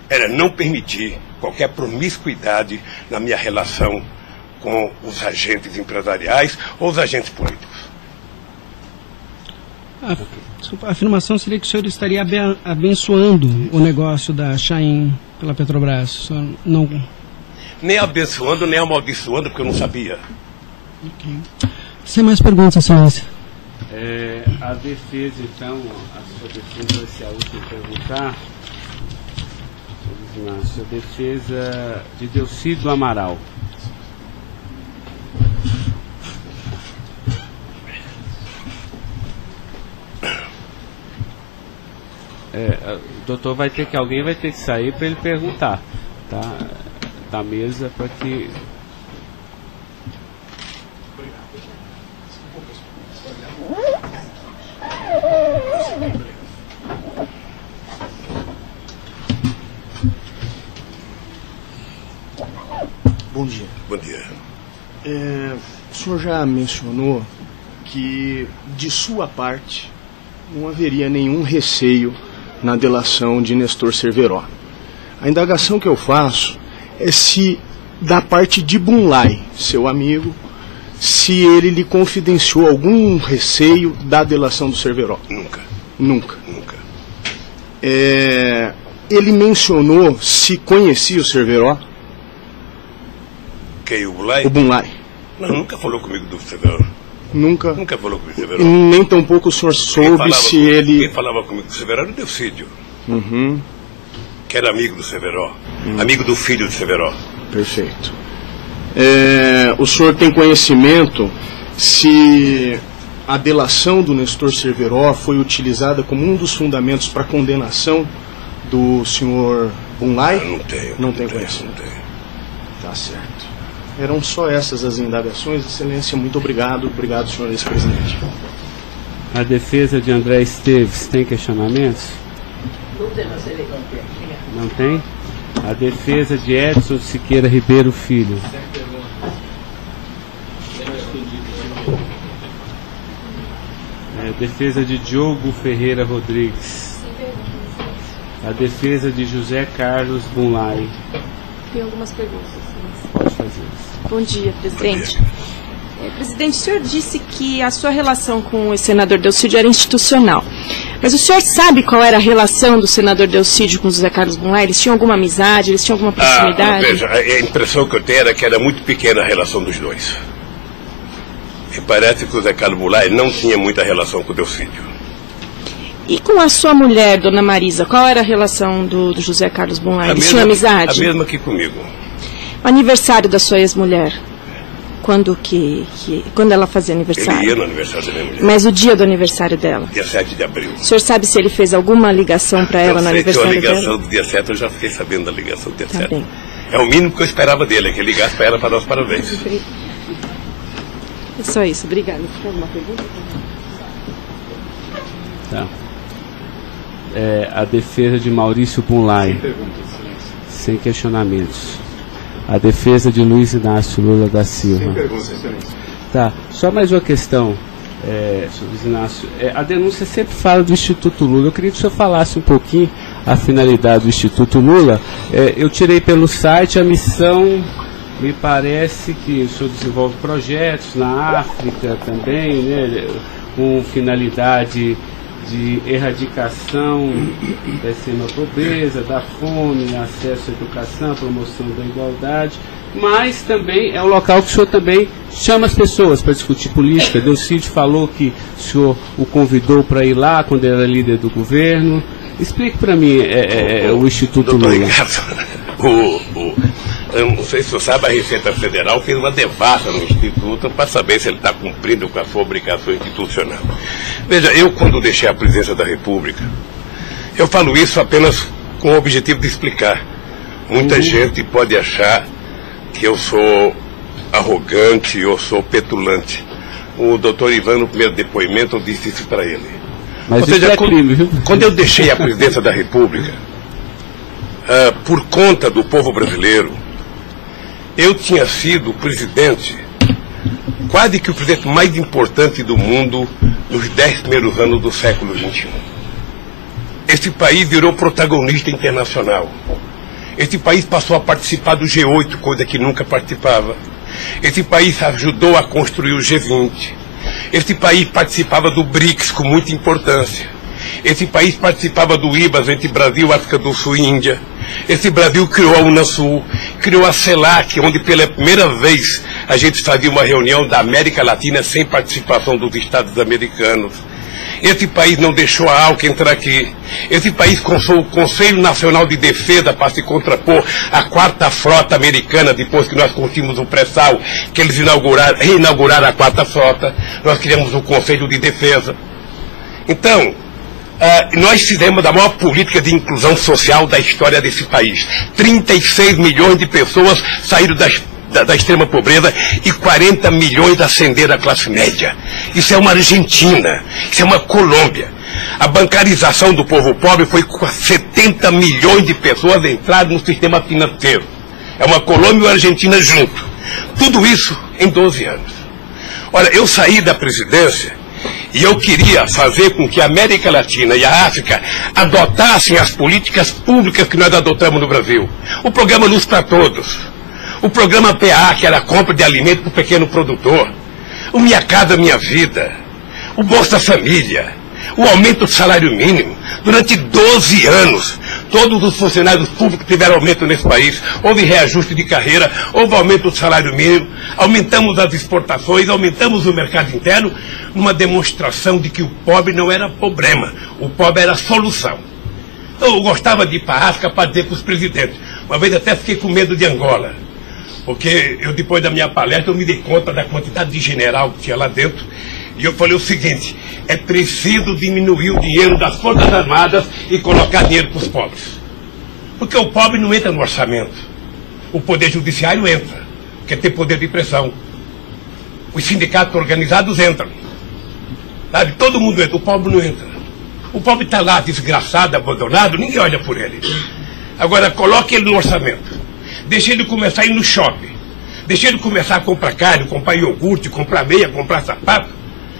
era não permitir qualquer promiscuidade na minha relação com os agentes empresariais ou os agentes políticos. Desculpa, a afirmação seria que o senhor estaria abençoando o negócio da Chaim pela Petrobras. O senhor não... Nem abençoando, nem amaldiçoando, porque eu não sabia. Okay. Sem mais perguntas, excelência. A defesa, então, a sua defesa vai ser a última a perguntar. A defesa de Delcídio Amaral. O doutor alguém vai ter que sair para ele perguntar, tá? Da mesa para que... Bom dia. Bom dia. O senhor já mencionou que, de sua parte, não haveria nenhum receio na delação de Nestor Cerveró. A indagação que eu faço é se, da parte de Bunlai, seu amigo, se ele lhe confidenciou algum receio da delação do Cerveró. Nunca. Nunca. Nunca. Ele mencionou se conhecia o Cerveró? Quem, o Bunlai? O Bunlai. Não, nunca falou comigo do Cerveró. Nunca? Nunca falou comigo do Cerveró. Nem tampouco o senhor soube se ele... Quem falava comigo do Cerveró era o Delcídio. Que era amigo do Cerveró. Amigo do filho do Cerveró. Perfeito. O senhor tem conhecimento se a delação do Nestor Cerveró foi utilizada como um dos fundamentos para a condenação do senhor Bunlai? Não tenho. Não tem conhecimento. Não tenho. Tá certo. Eram só essas as indagações. Excelência, muito obrigado. Obrigado, senhor ex-presidente. A defesa de André Esteves tem questionamentos? Não tem? A defesa de Edson Siqueira Ribeiro Filho. A defesa de Diogo Ferreira Rodrigues. A defesa de José Carlos Bunlai. Tem algumas perguntas. Pode fazer isso. Bom dia, presidente. Presidente, o senhor disse que a sua relação com o senador Delcídio era institucional. Mas o senhor sabe qual era a relação do senador Delcídio com o José Carlos Bunlai? Eles tinham alguma amizade? Eles tinham alguma proximidade? Veja, a impressão que eu tenho era que era muito pequena a relação dos dois. E parece que o José Carlos Bunlai não tinha muita relação com o Delcídio. E com a sua mulher, dona Marisa, qual era a relação do José Carlos Bunlai? Eles tinham amizade? A mesma que comigo. O aniversário da sua ex-mulher? Quando ela fazia aniversário? Ele ia no aniversário da minha mulher. Mas o dia do aniversário dela? Dia 7 de abril. O senhor sabe se ele fez alguma ligação para ela no aniversário dela? A ligação do dia 7, eu já fiquei sabendo da ligação do dia 7. Bem. É o mínimo que eu esperava dele, que ele ligasse para ela para dar os parabéns. É só isso, obrigada. Tem alguma pergunta? Tá. A defesa de Maurício Bunlai. Sem questionamentos. A defesa de Luiz Inácio Lula da Silva. Sem perguntas, excelência. Tá, só mais uma questão, Luiz Inácio. A denúncia sempre fala do Instituto Lula. Eu queria que o senhor falasse um pouquinho a finalidade do Instituto Lula. Eu tirei pelo site a missão, me parece que o senhor desenvolve projetos na África também, né, com finalidade de erradicação da extrema pobreza, da fome, acesso à educação, promoção da igualdade, mas também é um local que o senhor também chama as pessoas para discutir política. Delcídio falou que o senhor o convidou para ir lá quando era líder do governo. Explique para mim o Instituto Lula. Eu não sei se você sabe, a Receita Federal fez uma devassa no Instituto para saber se ele está cumprindo com a sua obrigação institucional. Veja, eu quando deixei a presidência da República, eu falo isso apenas com o objetivo de explicar. Muita gente pode achar que eu sou arrogante, eu sou petulante. O doutor Ivan, no primeiro depoimento, eu disse isso para ele. Mas isso é crime, viu? Quando eu deixei a presidência da República, por conta do povo brasileiro, eu tinha sido o presidente, quase que o presidente mais importante do mundo nos 10 primeiros anos do século XXI. Esse país virou protagonista internacional. Esse país passou a participar do G8, coisa que nunca participava. Esse país ajudou a construir o G20. Esse país participava do BRICS com muita importância. Esse país participava do IBAS entre Brasil, África do Sul e Índia. Esse Brasil criou a Unasul, criou a CELAC, onde pela primeira vez a gente fazia uma reunião da América Latina sem participação dos Estados americanos. Esse país não deixou a ALCA entrar aqui. Esse país construiu o Conselho Nacional de Defesa para se contrapor à 4ª Frota Americana, depois que nós conseguimos o pré-sal, que eles reinauguraram a 4ª Frota. Nós criamos o Conselho de Defesa. Então, nós fizemos a maior política de inclusão social da história desse país. 36 milhões de pessoas saíram da extrema pobreza e 40 milhões ascenderam à classe média. Isso é uma Argentina, isso é uma Colômbia. A bancarização do povo pobre foi com 70 milhões de pessoas entraram no sistema financeiro. É uma Colômbia e uma Argentina junto. Tudo isso em 12 anos. Olha, eu saí da presidência e eu queria fazer com que a América Latina e a África adotassem as políticas públicas que nós adotamos no Brasil. O programa Luz para Todos. O programa PA, que era a compra de alimento para o pequeno produtor. O Minha Casa Minha Vida. O Bolsa Família. O aumento do salário mínimo. Durante 12 anos, todos os funcionários públicos tiveram aumento nesse país. Houve reajuste de carreira, houve aumento do salário mínimo. Aumentamos as exportações, aumentamos o mercado interno, numa demonstração de que o pobre não era problema. O pobre era a solução. Eu gostava de ir para a África para dizer para os presidentes. Uma vez até fiquei com medo de Angola. Porque eu, depois da minha palestra, eu me dei conta da quantidade de general que tinha lá dentro. E eu falei o seguinte, é preciso diminuir o dinheiro das Forças Armadas e colocar dinheiro para os pobres. Porque o pobre não entra no orçamento. O Poder Judiciário entra, quer ter poder de pressão. Os sindicatos organizados entram. Sabe? Todo mundo entra, o pobre não entra. O pobre está lá desgraçado, abandonado, ninguém olha por ele. Agora, coloque ele no orçamento. Deixa ele começar a ir no shopping. Deixa ele começar a comprar carne, comprar iogurte, comprar meia, comprar sapato.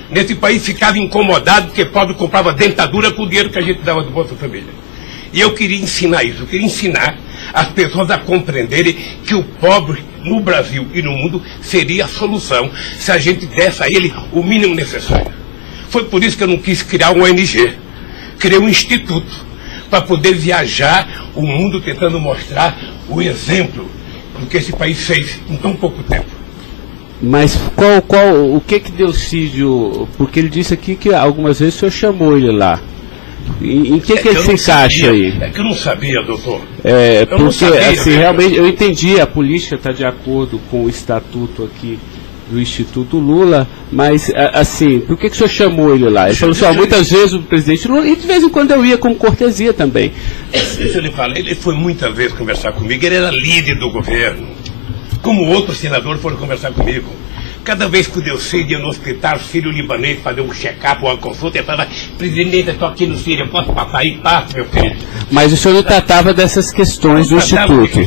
Nesse país ficava incomodado porque pobre comprava dentadura com o dinheiro que a gente dava do Bolsa Família. E eu queria ensinar isso, eu queria ensinar as pessoas a compreenderem que o pobre no Brasil e no mundo seria a solução se a gente desse a ele o mínimo necessário. Foi por isso que eu não quis criar uma ONG. Criei um instituto para poder viajar o mundo tentando mostrar o exemplo do que esse país fez em tão pouco tempo. Mas o que Delcídio, porque ele disse aqui que algumas vezes o senhor chamou ele lá. Em que ele se encaixa aí? É que eu não sabia, doutor. Porque assim, realmente eu entendi, a política está de acordo com o estatuto aqui do Instituto Lula, mas assim, por que o senhor chamou ele lá? Ele falou assim, muitas vezes o presidente Lula, e de vez em quando eu ia como cortesia também. Deixa eu lhe falar, ele foi muitas vezes conversar comigo, ele era líder do governo, como outros senadores foram conversar comigo. Cada vez que o Delcídio ia no hospital, filho libanês, fazer um check-up ou uma consulta, ele falava, presidente, eu estou aqui no Síria, posso passar aí? Passa, meu filho. Mas o senhor não tratava dessas questões do Instituto?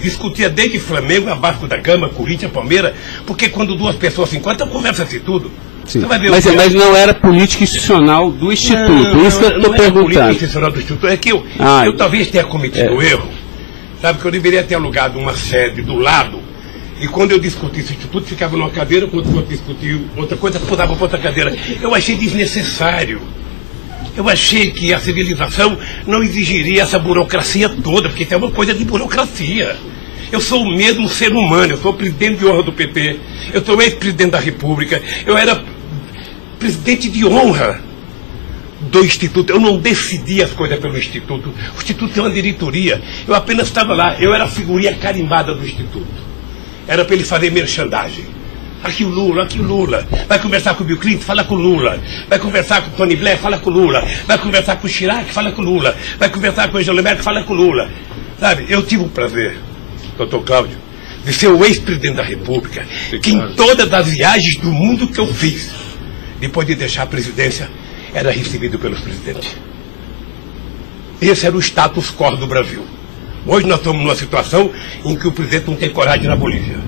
Discutia desde Flamengo, a Vasco da Gama, Corinthians, Palmeiras, porque quando duas pessoas se encontram, conversa-se tudo. Mas não era política institucional do Instituto, isso que eu estou perguntando. Não era política institucional do Instituto, é que eu talvez tenha cometido o erro, sabe, que eu deveria ter alugado uma sede do lado. E quando eu discuti esse instituto, ficava numa cadeira, quando eu discutia outra coisa, mudava para outra cadeira. Eu achei desnecessário. Eu achei que a civilização não exigiria essa burocracia toda, porque isso é uma coisa de burocracia. Eu sou o mesmo ser humano, eu sou presidente de honra do PT, eu sou ex-presidente da República, eu era presidente de honra do Instituto. Eu não decidi as coisas pelo Instituto. O Instituto é uma diretoria. Eu apenas estava lá, eu era a figurinha carimbada do Instituto. Era para ele fazer merchandising. Aqui o Lula. Vai conversar com o Bill Clinton, fala com o Lula. Vai conversar com o Tony Blair, fala com o Lula. Vai conversar com o Chirac, fala com o Lula. Vai conversar com o Angela Merkel, fala com o Lula. Sabe, eu tive o prazer, doutor Cláudio, de ser o ex-presidente da República, que em todas as viagens do mundo que eu fiz, depois de deixar a presidência, era recebido pelos presidentes. Esse era o status quo do Brasil. Hoje nós estamos numa situação em que o presidente não tem coragem na Bolívia.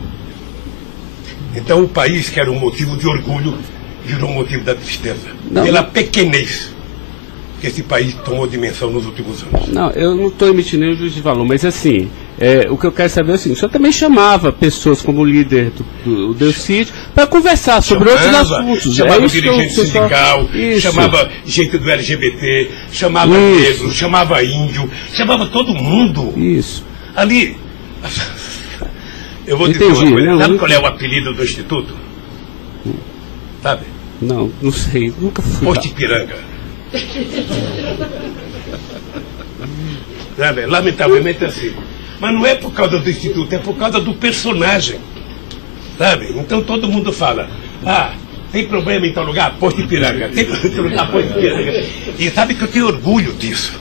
Então o país, que era um motivo de orgulho, virou um motivo da tristeza. Pela pequenez que esse país tomou dimensão nos últimos anos. Não, eu não estou emitindo nenhum juízo de valor, mas assim, o que eu quero saber é assim, o senhor também chamava pessoas como o líder do Delcídio para conversar sobre outros assuntos. Chamava dirigente sindical, chamava gente do LGBT, chamava negro, chamava índio, chamava todo mundo. Isso. Ali, eu vou dizer uma coisa, sabe qual é o apelido do Instituto? Sabe? Não sei, nunca fui. Porto Ipiranga. Lamentavelmente é assim. Mas não é por causa do Instituto, é por causa do personagem. Sabe? Então todo mundo fala, tem problema em tal lugar? Porto Ipiranga. Tem problema em tal lugar? Porto Ipiranga. E sabe que eu tenho orgulho disso.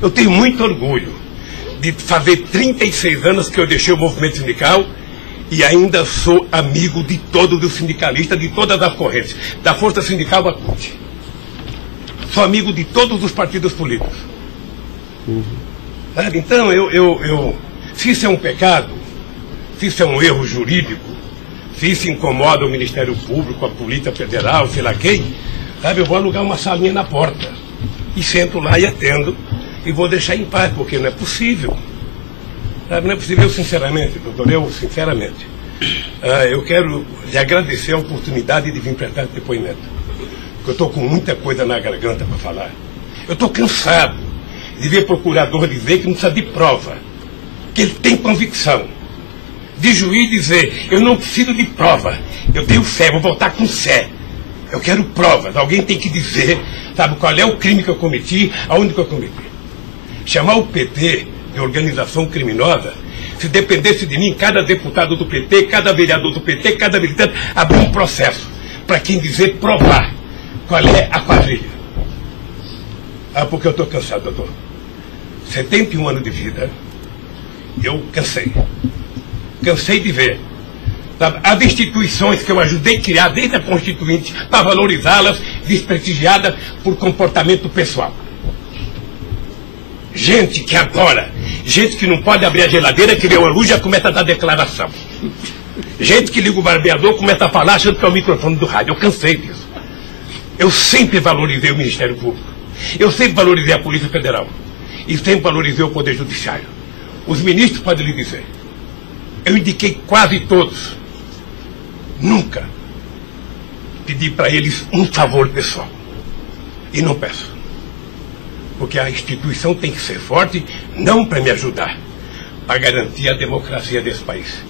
Eu tenho muito orgulho de fazer 36 anos que eu deixei o movimento sindical e ainda sou amigo de todos os sindicalistas, de todas as correntes, da Força Sindical à CUT. Sou amigo de todos os partidos políticos. Então, se isso é um pecado, se isso é um erro jurídico, se isso incomoda o Ministério Público, a Polícia Federal, sei lá quem, eu vou alugar uma salinha na porta e sento lá e atendo e vou deixar em paz, porque não é possível. Não é possível, sinceramente, doutor, sinceramente, eu quero lhe agradecer a oportunidade de vir prestar esse depoimento. Porque eu estou com muita coisa na garganta para falar. Eu estou cansado de ver procurador dizer que não precisa de prova, que ele tem convicção. De juiz dizer, eu não preciso de prova, eu tenho fé, vou voltar com fé. Eu quero provas, alguém tem que dizer, qual é o crime que eu cometi, aonde que eu cometi. Chamar o PT de organização criminosa, se dependesse de mim, cada deputado do PT, cada vereador do PT, cada militante, abrir um processo para quem dizer provar qual é a quadrilha. Porque eu estou cansado, doutor. 71 anos de vida, eu cansei. Cansei de ver as instituições que eu ajudei a criar desde a Constituinte para valorizá-las, desprestigiadas por comportamento pessoal. Gente que agora, gente que não pode abrir a geladeira, que vê uma luz e já começa a dar declaração. Gente que liga o barbeador, começa a falar achando que é o microfone do rádio. Eu cansei disso. Eu sempre valorizei o Ministério Público. Eu sempre valorizei a Polícia Federal. E sempre valorizei o Poder Judiciário. Os ministros podem lhe dizer. Eu indiquei quase todos. Nunca pedi para eles um favor pessoal. E não peço. Porque a instituição tem que ser forte, não para me ajudar, para garantir a democracia desse país.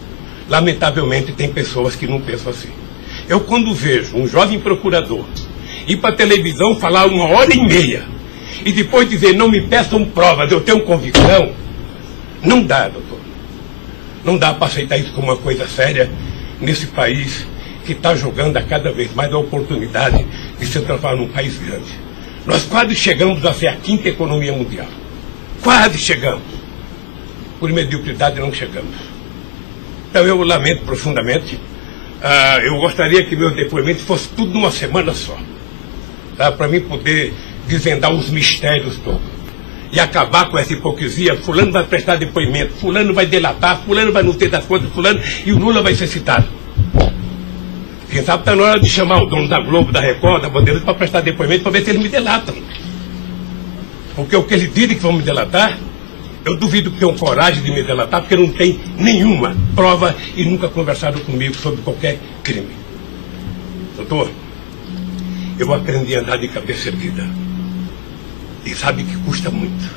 Lamentavelmente, tem pessoas que não pensam assim. Eu, quando vejo um jovem procurador ir para a televisão falar 1h30 e depois dizer, não me peçam provas, eu tenho convicção, não dá, doutor. Não dá para aceitar isso como uma coisa séria nesse país que está jogando a cada vez mais a oportunidade de se transformar num país grande. Nós quase chegamos a ser a 5ª economia mundial. Quase chegamos. Por mediocridade não chegamos. Então eu lamento profundamente. Eu gostaria que meu depoimento fosse tudo numa semana só. Para mim poder desvendar os mistérios todos. E acabar com essa hipocrisia. Fulano vai prestar depoimento, fulano vai delatar, fulano vai não ter das contas, fulano, e o Lula vai ser citado. Quem sabe está na hora de chamar o dono da Globo, da Record, da Bandeirantes para prestar depoimento para ver se eles me delatam. Porque o que eles dizem que vão me delatar, eu duvido que tenham coragem de me delatar, porque não tem nenhuma prova e nunca conversaram comigo sobre qualquer crime. Doutor, eu aprendi a andar de cabeça erguida. E sabe que custa muito.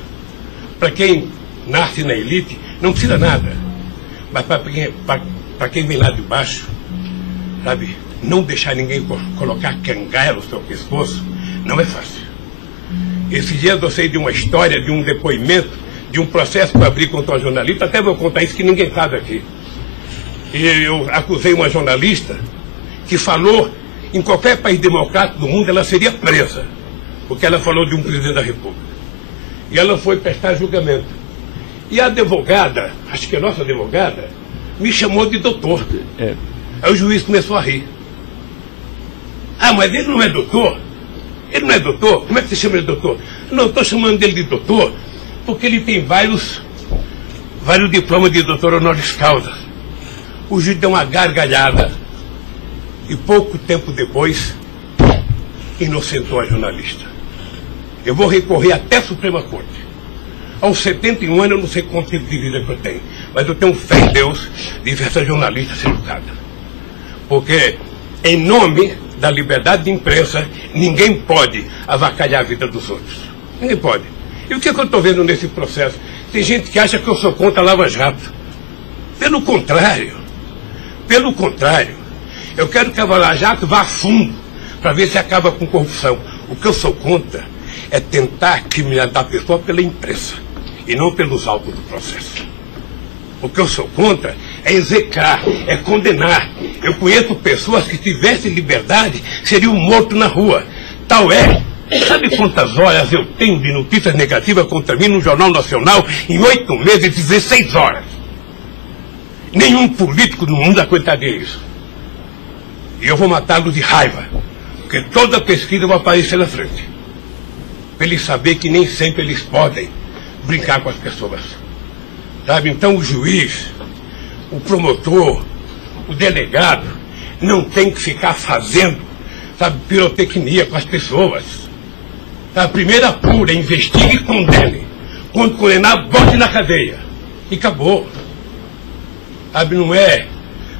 Para quem nasce na elite, não precisa nada. Mas para quem vem lá de baixo, sabe, não deixar ninguém colocar cangaia no seu pescoço, não é fácil. Esses dias eu sei de uma história, de um depoimento, de um processo que eu abri contra uma jornalista, até vou contar isso que ninguém sabe aqui. E eu acusei uma jornalista que falou, em qualquer país democrático do mundo, ela seria presa, porque ela falou de um presidente da República. E ela foi prestar julgamento. E a advogada, acho que a nossa advogada, me chamou de doutor. Aí o juiz começou a rir. Ah, mas ele não é doutor? Ele não é doutor? Como é que você chama ele de doutor? Não, estou chamando dele de doutor porque ele tem vários diplomas de doutor honoris causa. O juiz deu uma gargalhada e pouco tempo depois inocentou a jornalista. Eu vou recorrer até a Suprema Corte. Aos 71 anos eu não sei quanto tempo de vida que eu tenho, mas eu tenho fé em Deus de ver essa jornalista ser educada. Porque, em nome da liberdade de imprensa, ninguém pode avacalhar a vida dos outros. Ninguém pode. E o que eu estou vendo nesse processo? Tem gente que acha que eu sou contra a Lava Jato. Pelo contrário, eu quero que a Lava Jato vá a fundo para ver se acaba com corrupção. O que eu sou contra é tentar criminalizar a pessoa pela imprensa e não pelos autos do processo. O que eu sou contra é execrar, é condenar. Eu conheço pessoas que, se tivessem liberdade, seriam mortos na rua. Tal é. Sabe quantas horas eu tenho de notícias negativas contra mim no Jornal Nacional em 8 meses, 16 horas? Nenhum político no mundo aguentaria isso. E eu vou matá-lo de raiva, porque toda pesquisa vai aparecer na frente. Para eles saberem que nem sempre eles podem brincar com as pessoas. Sabe? Então o juiz, o promotor, o delegado, não tem que ficar fazendo, sabe, pirotecnia com as pessoas. A primeira apura, investigue e condene. Quando condenar, bote na cadeia. E acabou. Sabe, não é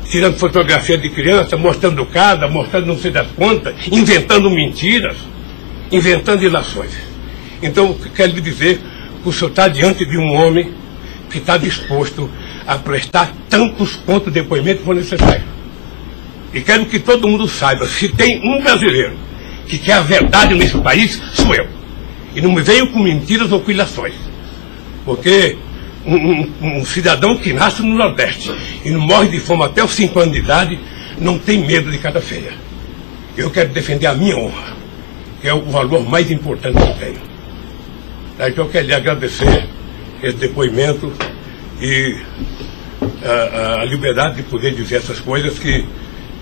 tirando fotografia de criança, mostrando casa, mostrando não sei das quantas, inventando mentiras, inventando ilações. Então, eu quero lhe dizer que o senhor está diante de um homem que está disposto a prestar tantos quanto depoimentos for necessário. E quero que todo mundo saiba, se tem um brasileiro que quer a verdade nesse país, sou eu. E não me venham com mentiras ou com ilações. Porque um cidadão que nasce no Nordeste e não morre de fome até os 5 anos de idade, não tem medo de cara feia. Eu quero defender a minha honra, que é o valor mais importante que eu tenho. Então eu quero lhe agradecer esse depoimento e a liberdade de poder dizer essas coisas que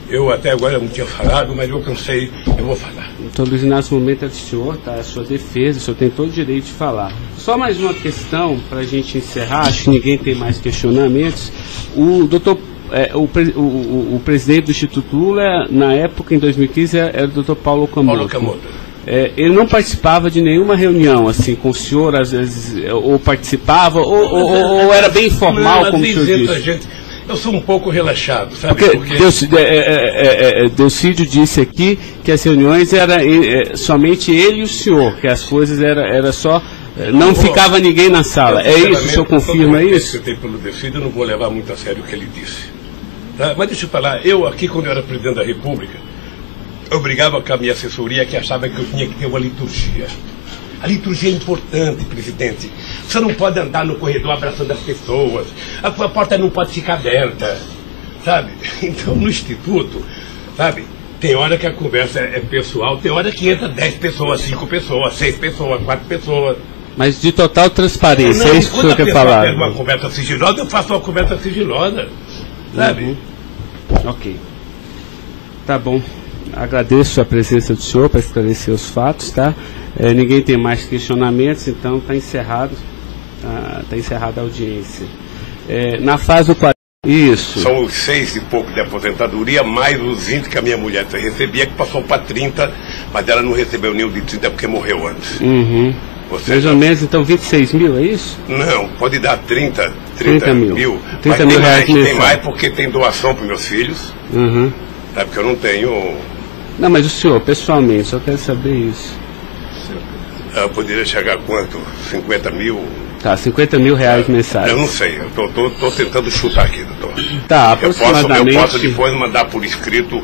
eu até agora não tinha falado, mas eu cansei, eu vou falar. Doutor Luiz Inácio, o momento é do senhor, tá? A sua defesa, o senhor tem todo o direito de falar. Só mais uma questão para a gente encerrar, acho que ninguém tem mais questionamentos. O doutor, o presidente do Instituto Lula, na época, em 2015, era o doutor Paulo Camoto. Ele não participava de nenhuma reunião, assim, com o senhor, às vezes, ou participava, ou era bem informal, como o senhor disse? Eu sou um pouco relaxado, sabe? Porque Delcídio disse aqui que as reuniões eram somente ele e o senhor, que as coisas era só... Não ficava ninguém na sala. É isso? O senhor confirma isso? Eu tenho pelo Delcídio, eu não vou levar muito a sério o que ele disse. Tá? Mas deixa eu falar, eu aqui, quando eu era presidente da República, eu brigava com a minha assessoria que achava que eu tinha que ter uma liturgia. A liturgia é importante, presidente. Você não pode andar no corredor abraçando as pessoas. A porta não pode ficar aberta, sabe? Então, no Instituto, sabe, tem hora que a conversa é pessoal, tem hora que entra 10 pessoas, 5 pessoas, 6 pessoas, 4 pessoas. Mas de total transparência, é isso que o senhor quer falar? Quando uma conversa sigilosa, eu faço uma conversa sigilosa, sabe? Ok. Tá bom. Agradeço a presença do senhor para esclarecer os fatos, tá? Ninguém tem mais questionamentos, então está encerrado, tá encerrada a audiência. Na fase do 40... Isso. São os 6 e pouco de aposentadoria, mais os 20 que a minha mulher recebia, que passou para 30, mas ela não recebeu nenhum de 30 porque morreu antes. Uhum. Mais ou menos, então, 26 mil, é isso? Não, pode dar 30 mil. 30 mil reais mensais. Tem mais porque tem doação para meus filhos. Uhum. É porque eu não tenho... Não, mas o senhor, pessoalmente, só quero saber isso. Eu poderia chegar a quanto? 50 mil? Tá, 50 mil reais mensais. Eu não sei, eu tô tentando chutar aqui, doutor. Tá, aproximadamente... Eu posso depois mandar por escrito,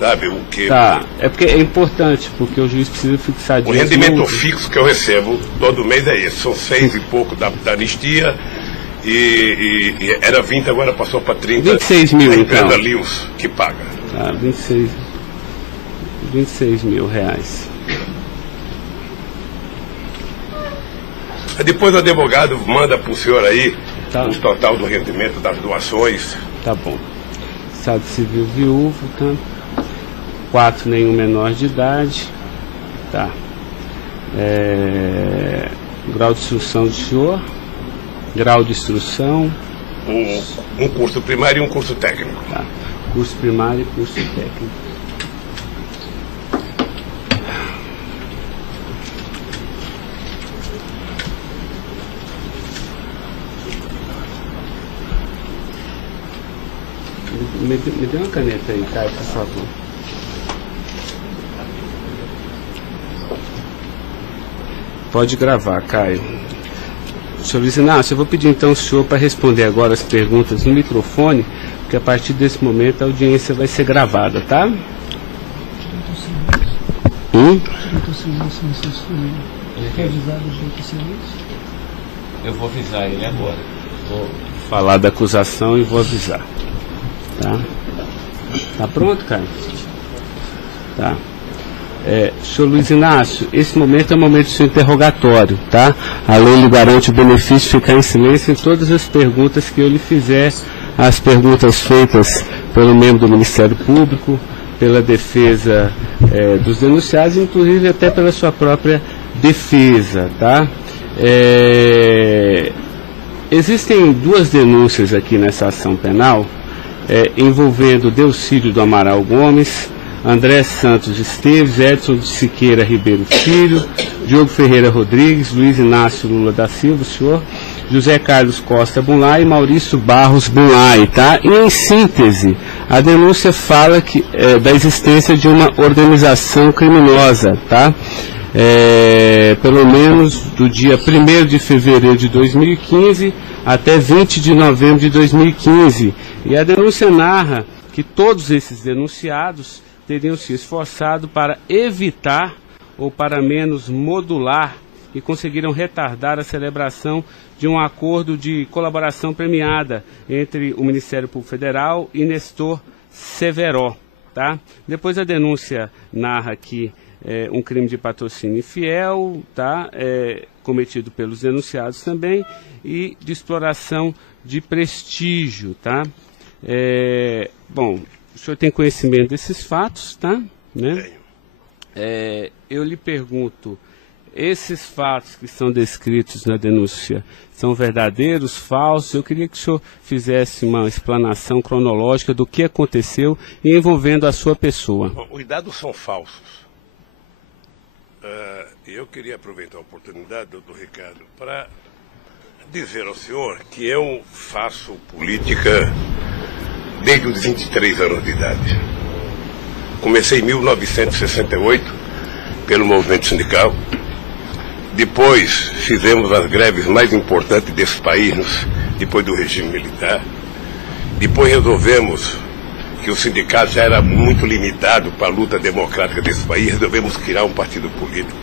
sabe, o que... Tá, é porque é importante, porque o juiz precisa fixar... O rendimento fixo que eu recebo todo mês é esse, são 6 e pouco da anistia, e era 20, agora passou para 30. 26 mil, a então. empresa Lins que paga. Tá, 26 mil reais. Depois o advogado manda para o senhor aí Tá. o total do rendimento das doações. Tá bom. Estado civil viúvo, tá? 4, nenhum menor de idade. Tá. Grau de instrução do senhor. Grau de instrução. Um curso primário e um curso técnico. Tá. Curso primário e curso técnico. Me dê uma caneta aí, Caio, por favor. Pode gravar, Caio. Senhor Luiz Inácio, eu vou pedir então ao senhor para responder agora as perguntas no microfone, porque a partir desse momento a audiência vai ser gravada, tá? Eu vou avisar ele agora. Vou falar da acusação e vou avisar. Tá? Tá pronto, Caio? Tá. Senhor Luiz Inácio, esse momento é o momento do seu interrogatório, tá? A lei lhe garante o benefício de ficar em silêncio em todas as perguntas que eu lhe fizer, as perguntas feitas pelo membro do Ministério Público, pela defesa dos denunciados, inclusive até pela sua própria defesa, tá? Existem duas denúncias aqui nessa ação penal, envolvendo Delcídio do Amaral Gomes, André Santos Esteves, Edson de Siqueira Ribeiro Filho, Diogo Ferreira Rodrigues, Luiz Inácio Lula da Silva, senhor, José Carlos Costa Bunlai e Maurício Barros Bunlai, tá? E em síntese, a denúncia fala da existência de uma organização criminosa, tá? Pelo menos do dia 1º de fevereiro de 2015 até 20 de novembro de 2015. E a denúncia narra que todos esses denunciados teriam se esforçado para evitar ou para menos modular e conseguiram retardar a celebração de um acordo de colaboração premiada entre o Ministério Público Federal e Nestor Severo, tá? Depois a denúncia narra que um crime de patrocínio infiel, tá? Cometido pelos denunciados também, e de exploração de prestígio, tá? Bom, o senhor tem conhecimento desses fatos, tá? Né? Eu lhe pergunto, esses fatos que são descritos na denúncia são verdadeiros, falsos? Eu queria que o senhor fizesse uma explanação cronológica do que aconteceu e envolvendo a sua pessoa. Bom, os dados são falsos. Eu queria aproveitar a oportunidade, doutor Ricardo, para dizer ao senhor que eu faço política desde os 23 anos de idade. Comecei em 1968 pelo movimento sindical. Depois fizemos as greves mais importantes desse país, depois do regime militar. Depois resolvemos que o sindicato já era muito limitado para a luta democrática desse país, resolvemos criar um partido político.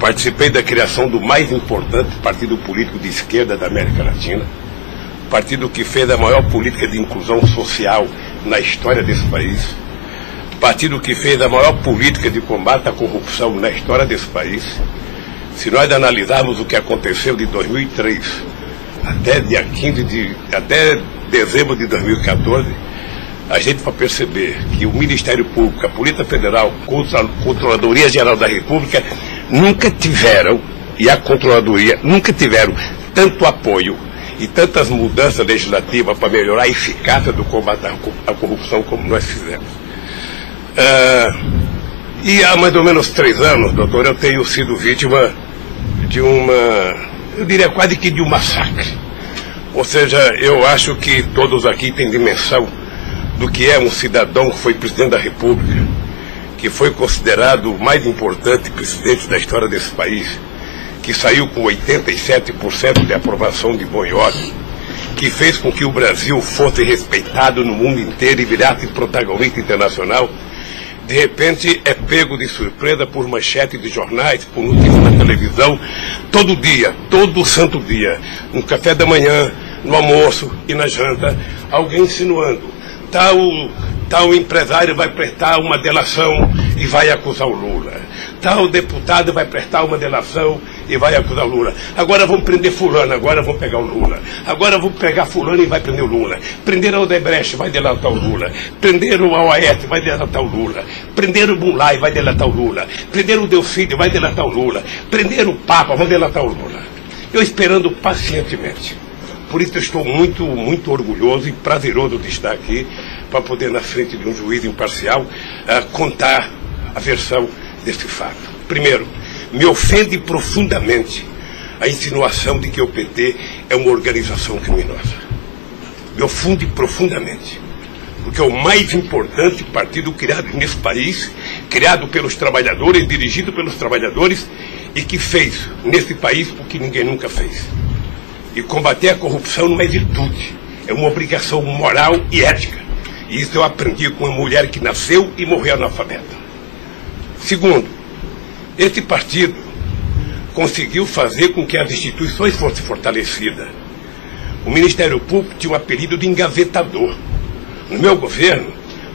Participei da criação do mais importante partido político de esquerda da América Latina, partido que fez a maior política de inclusão social na história desse país, partido que fez a maior política de combate à corrupção na história desse país. Se nós analisarmos o que aconteceu de 2003 até dezembro de 2014, a gente vai perceber que o Ministério Público, a Polícia Federal, a Controladoria Geral da República nunca tiveram, e a Controladoria nunca tiveram tanto apoio e tantas mudanças legislativas para melhorar a eficácia do combate à corrupção como nós fizemos. E há mais ou menos 3 anos, doutor, eu tenho sido vítima de eu diria quase que de um massacre. Ou seja, eu acho que todos aqui têm dimensão do que é um cidadão que foi presidente da República, que foi considerado o mais importante presidente da história desse país, que saiu com 87% de aprovação de bom e ordem, que fez com que o Brasil fosse respeitado no mundo inteiro e virasse protagonista internacional. De repente é pego de surpresa por manchete de jornais, por notícias na televisão, todo dia, todo santo dia, no café da manhã, no almoço e na janta, alguém insinuando, tal tal empresário vai prestar uma delação e vai acusar o Lula. Tal deputado vai prestar uma delação e vai acusar o Lula. Agora vão prender fulano, agora vão pegar o Lula. Agora vão pegar fulano e vai prender o Lula. Prenderam o Odebrecht, vai delatar o Lula. Prenderam o Aoeste, vai delatar o Lula. Prenderam o Bunlai, vai delatar o Lula. Prenderam o Delcídio, vai delatar o Lula. Prenderam o Papa, vai delatar o Lula. Eu esperando pacientemente. Por isso eu estou muito, muito orgulhoso e prazeroso de estar aqui para poder, na frente de um juiz imparcial, contar a versão desse fato. Primeiro, me ofende profundamente a insinuação de que o PT é uma organização criminosa. Me ofende profundamente, porque é o mais importante partido criado nesse país, criado pelos trabalhadores, dirigido pelos trabalhadores, e que fez nesse país o que ninguém nunca fez. E combater a corrupção não é virtude, é uma obrigação moral e ética. E isso eu aprendi com uma mulher que nasceu e morreu analfabeta. Segundo, esse partido conseguiu fazer com que as instituições fossem fortalecidas. O Ministério Público tinha um apelido de engavetador. No meu governo,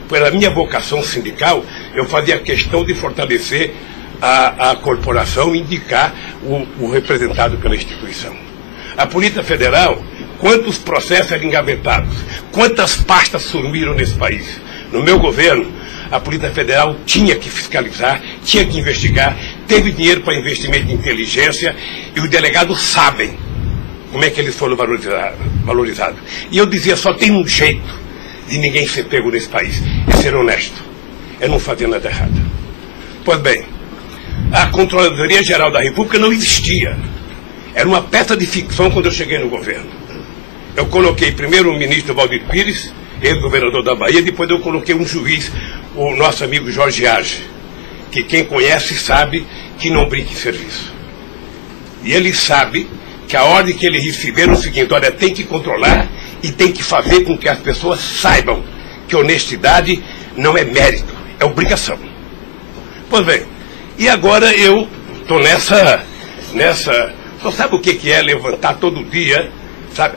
pela minha vocação sindical, eu fazia questão de fortalecer a corporação e indicar o representado pela instituição. A Polícia Federal, quantos processos eram engavetados, quantas pastas sumiram nesse país. No meu governo, a Polícia Federal tinha que fiscalizar, tinha que investigar, teve dinheiro para investimento em inteligência e os delegados sabem como é que eles foram valorizados. E eu dizia, só tem um jeito de ninguém ser pego nesse país, é ser honesto, é não fazer nada errado. Pois bem, a Controladoria Geral da República não existia. Era uma peça de ficção quando eu cheguei no governo. Eu coloquei primeiro o ministro Valdir Pires, ex-governador da Bahia, depois eu coloquei um juiz, o nosso amigo Jorge Arge, que quem conhece sabe que não brinca em serviço. E ele sabe que a ordem que ele receberam é o seguinte, olha, tem que controlar e tem que fazer com que as pessoas saibam que honestidade não é mérito, é obrigação. Pois bem, e agora eu estou nessa... Só sabe o que é levantar todo dia, sabe?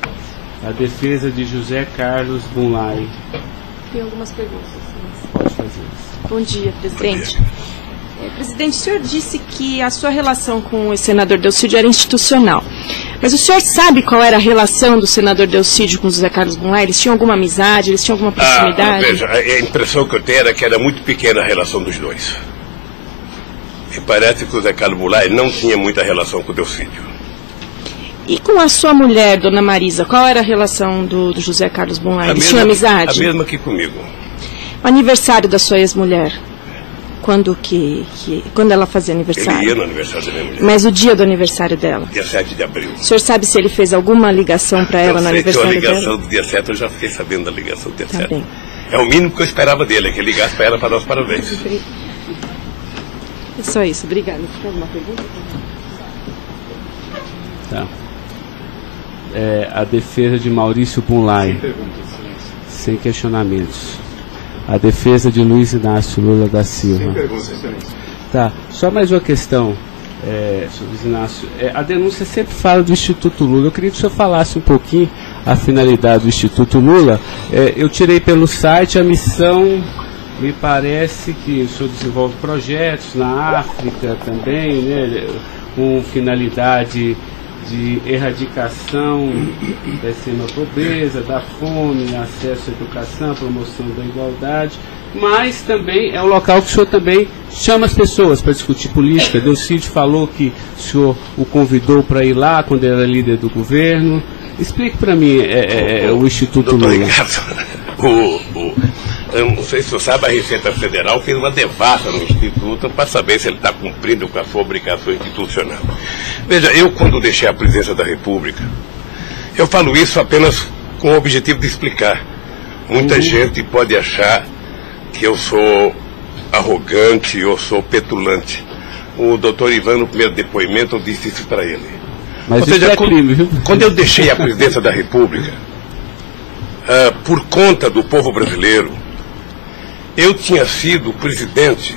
A defesa de José Carlos Bunlai. Tem algumas perguntas. Pode fazer. Bom dia, presidente. Bom dia. Presidente, o senhor disse que a sua relação com o senador Delcídio era institucional. Mas o senhor sabe qual era a relação do senador Delcídio com o José Carlos Bunlai? Eles tinham alguma amizade? Eles tinham alguma proximidade? Veja, a impressão que eu tenho era que era muito pequena a relação dos dois. E parece que o José Carlos Bunlai não tinha muita relação com o Delcídio. E com a sua mulher, dona Marisa, qual era a relação do José Carlos Bunlai? Eles tinham amizade? A mesma que comigo. O aniversário da sua ex-mulher? Quando ela fazia aniversário? Ele ia no aniversário da minha mulher. Mas o dia do aniversário dela? Dia 7 de abril. O senhor sabe se ele fez alguma ligação para ela no aniversário dela? A ligação do dia 7, eu já fiquei sabendo da ligação do dia 7. Bem. É o mínimo que eu esperava dele, que ele ligasse para ela para dar os parabéns. É só isso, obrigada. Tem alguma pergunta? Tá. A defesa de Maurício Bunlai. Sem questionamentos. A defesa de Luiz Inácio Lula da Silva. Sem perguntas, excelência. Tá. Só mais uma questão, senhor Luiz Inácio. A denúncia sempre fala do Instituto Lula. Eu queria que o senhor falasse um pouquinho a finalidade do Instituto Lula. Eu tirei pelo site a missão. Me parece que o senhor desenvolve projetos na África também, né, com finalidade de erradicação da extrema pobreza, da fome, acesso à educação, promoção da igualdade, mas também é um local que o senhor também chama as pessoas para discutir política. Delcídio falou que o senhor o convidou para ir lá quando era líder do governo. Explique para mim o Instituto Lula. Eu não sei se você sabe, a Receita Federal fez uma devassa no Instituto para saber se ele está cumprindo com a sua obrigação institucional. Veja, eu quando deixei a presidência da República, eu falo isso apenas com o objetivo de explicar. Muita gente pode achar que eu sou arrogante, eu sou petulante. O doutor Ivan, no primeiro depoimento, eu disse isso para ele. Mas ou seja, quando eu deixei a presidência da República, por conta do povo brasileiro, eu tinha sido presidente,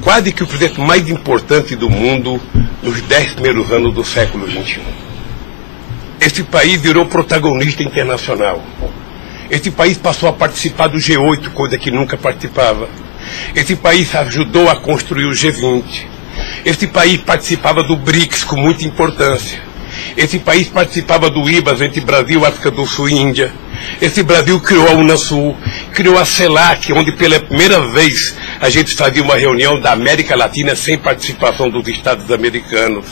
quase que o presidente mais importante do mundo nos 10 primeiros anos do século XXI. Esse país virou protagonista internacional. Esse país passou a participar do G8, coisa que nunca participava. Esse país ajudou a construir o G20. Esse país participava do BRICS com muita importância. Esse país participava do IBAS entre Brasil, África do Sul e Índia. Esse Brasil criou a Unasul, criou a CELAC, onde pela primeira vez a gente fazia uma reunião da América Latina sem participação dos Estados americanos.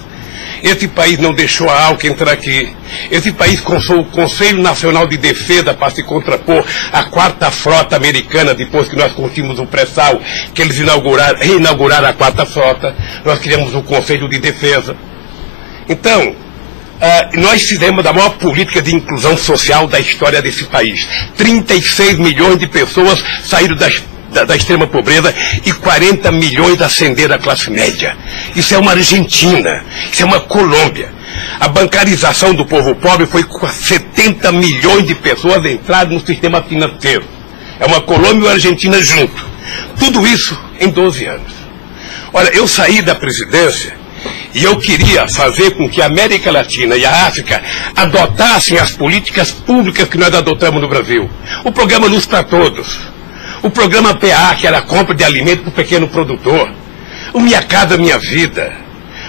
Esse país não deixou a ALC entrar aqui. Esse país consultou o Conselho Nacional de Defesa para se contrapor à 4ª Frota Americana, depois que nós conseguimos o pré-sal, que eles reinauguraram a 4ª Frota. Nós criamos o Conselho de Defesa. Então, nós fizemos a maior política de inclusão social da história desse país. 36 milhões de pessoas saíram da extrema pobreza e 40 milhões ascenderam à classe média. Isso é uma Argentina, isso é uma Colômbia. A bancarização do povo pobre foi com 70 milhões de pessoas entraram no sistema financeiro. É uma Colômbia e uma Argentina junto. Tudo isso em 12 anos. Olha, eu saí da presidência e eu queria fazer com que a América Latina e a África adotassem as políticas públicas que nós adotamos no Brasil. O programa Luz para Todos. O programa PA, que era a compra de alimento para o pequeno produtor. O Minha Casa Minha Vida.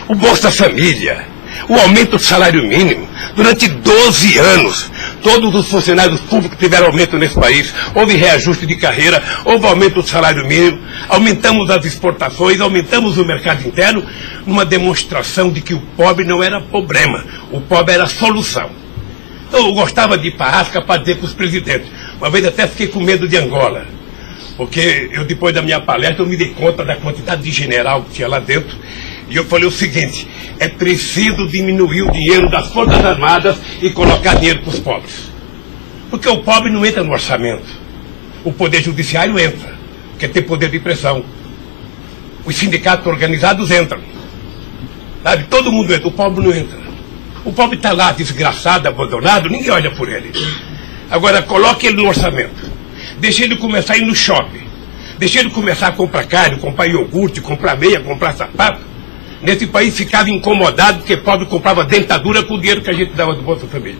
O Bolsa Família. O aumento do salário mínimo. Durante 12 anos, todos os funcionários públicos tiveram aumento nesse país. Houve reajuste de carreira, houve aumento do salário mínimo. Aumentamos as exportações, aumentamos o mercado interno, numa demonstração de que o pobre não era problema. O pobre era a solução. Então, eu gostava de ir para a África para dizer para os presidentes. Uma vez até fiquei com medo de Angola. Porque eu, depois da minha palestra, eu me dei conta da quantidade de general que tinha lá dentro. E eu falei o seguinte, é preciso diminuir o dinheiro das Forças Armadas e colocar dinheiro para os pobres. Porque o pobre não entra no orçamento. O Poder Judiciário entra, porque tem poder de pressão. Os sindicatos organizados entram. Sabe? Todo mundo entra, o pobre não entra. O pobre está lá, desgraçado, abandonado, ninguém olha por ele. Agora, coloque ele no orçamento. Deixa ele começar a ir no shopping. Deixa ele começar a comprar carne, comprar iogurte, comprar meia, comprar sapato. Nesse país ficava incomodado porque pobre comprava dentadura com o dinheiro que a gente dava do Bolsa Família.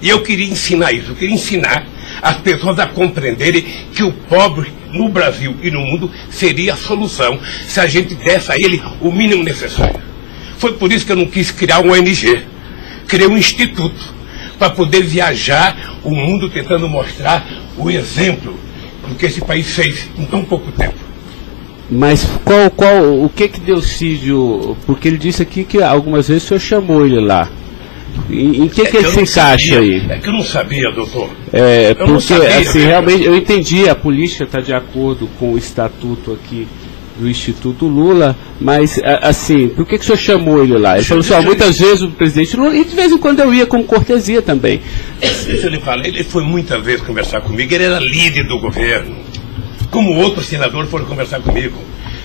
E eu queria ensinar isso. Eu queria ensinar as pessoas a compreenderem que o pobre no Brasil e no mundo seria a solução se a gente desse a ele o mínimo necessário. Foi por isso que eu não quis criar uma ONG. Criei um instituto para poder viajar o mundo tentando mostrar o exemplo do que esse país fez em tão pouco tempo. Mas o que Delcídio, porque ele disse aqui que algumas vezes o senhor chamou ele lá. Em que ele se encaixa aí? É que eu não sabia, doutor. Porque sabia, assim, realmente, eu entendi, a política está de acordo com o estatuto aqui do Instituto Lula, mas assim, por que o senhor chamou ele lá? Ele falou assim, muitas vezes o presidente Lula, e de vez em quando eu ia com cortesia também. Deixa eu lhe falar, ele foi muitas vezes conversar comigo, ele era líder do governo, como outros senadores foram conversar comigo.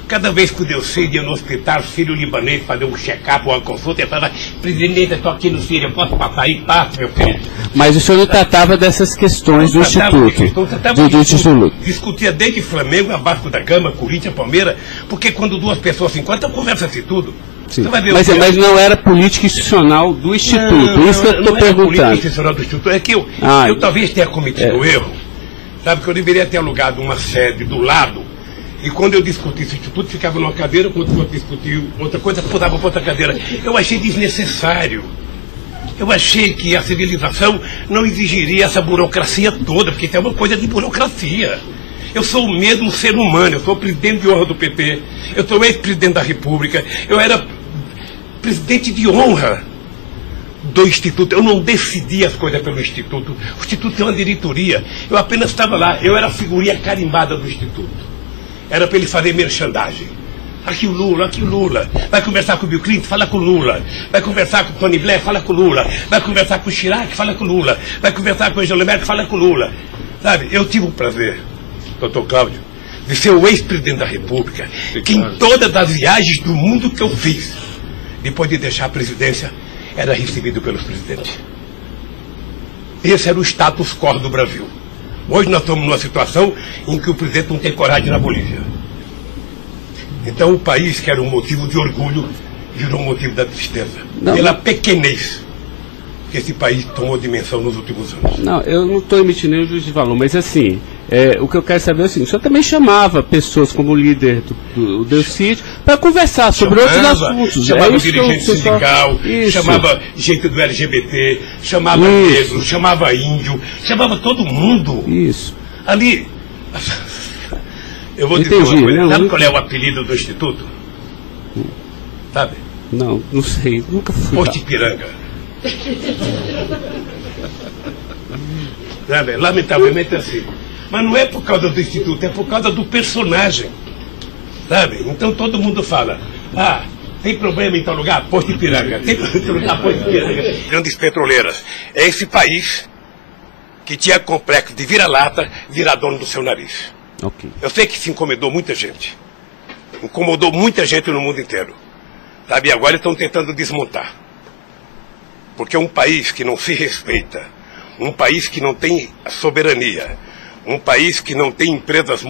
Cada vez que o Delcídio ia no hospital sírio-libanês fazer um check-up ou uma consulta, ele falava, presidente, eu estou aqui no Sírio, eu posso passar aí? Passa, meu filho. Mas o senhor não tratava dessas questões do Instituto? Discutia desde Flamengo a Vasco da Gama, Corinthians, Palmeiras, porque quando duas pessoas se encontram, conversa-se tudo. Mas não era política institucional do Instituto, isso que eu estou perguntando. Não era política institucional do Instituto, é que eu talvez tenha cometido erro, sabe, que eu deveria ter alugado uma sede do lado. E quando eu discuti esse instituto, ficava numa cadeira, quando eu discutia outra coisa, mudava para outra cadeira. Eu achei desnecessário. Eu achei que a civilização não exigiria essa burocracia toda, porque isso é uma coisa de burocracia. Eu sou o mesmo ser humano, eu sou presidente de honra do PT, eu sou ex-presidente da República, eu era presidente de honra do Instituto. Eu não decidi as coisas pelo Instituto. O Instituto tem uma diretoria. Eu apenas estava lá, eu era a figurinha carimbada do Instituto. Era para ele fazer merchandising. Aqui o Lula. Vai conversar com o Bill Clinton, fala com o Lula. Vai conversar com o Tony Blair, fala com o Lula. Vai conversar com o Chirac, fala com o Lula. Vai conversar com o Angela Merkel, fala com o Lula. Sabe, eu tive o prazer, doutor Cláudio, de ser o ex-presidente da República, que em todas as viagens do mundo que eu fiz, depois de deixar a presidência, era recebido pelos presidentes. Esse era o status quo do Brasil. Hoje nós estamos numa situação em que o presidente não tem coragem na Bolívia. Então o país, que era um motivo de orgulho, virou um motivo da tristeza. Pela pequenez que esse país tomou dimensão nos últimos anos. Não, eu não estou emitindo nenhum juízo de valor, mas assim, o que eu quero saber é o seguinte, o senhor também chamava pessoas como líder do Delcídio para conversar sobre outros assuntos. Chamava dirigente sindical, chamava gente do LGBT, chamava negro, chamava índio, chamava todo mundo. Isso. Ali, eu vou dizer uma coisa, sabe qual é o apelido do Instituto? Sabe? Não sei, nunca fui. Posto Ipiranga. Sabe? Lamentavelmente assim. Mas não é por causa do Instituto, é por causa do personagem. Sabe? Então todo mundo fala, tem problema em tal lugar? Posto Ipiranga. Tem problema em tal lugar? Posto Ipiranga. Grandes petroleiras. É esse país que tinha complexo de vira-lata, virar dono do seu nariz. Okay. Eu sei que isso incomodou muita gente. Incomodou muita gente no mundo inteiro. Sabe? E agora estão tentando desmontar. Porque um país que não se respeita, um país que não tem soberania, um país que não tem empresas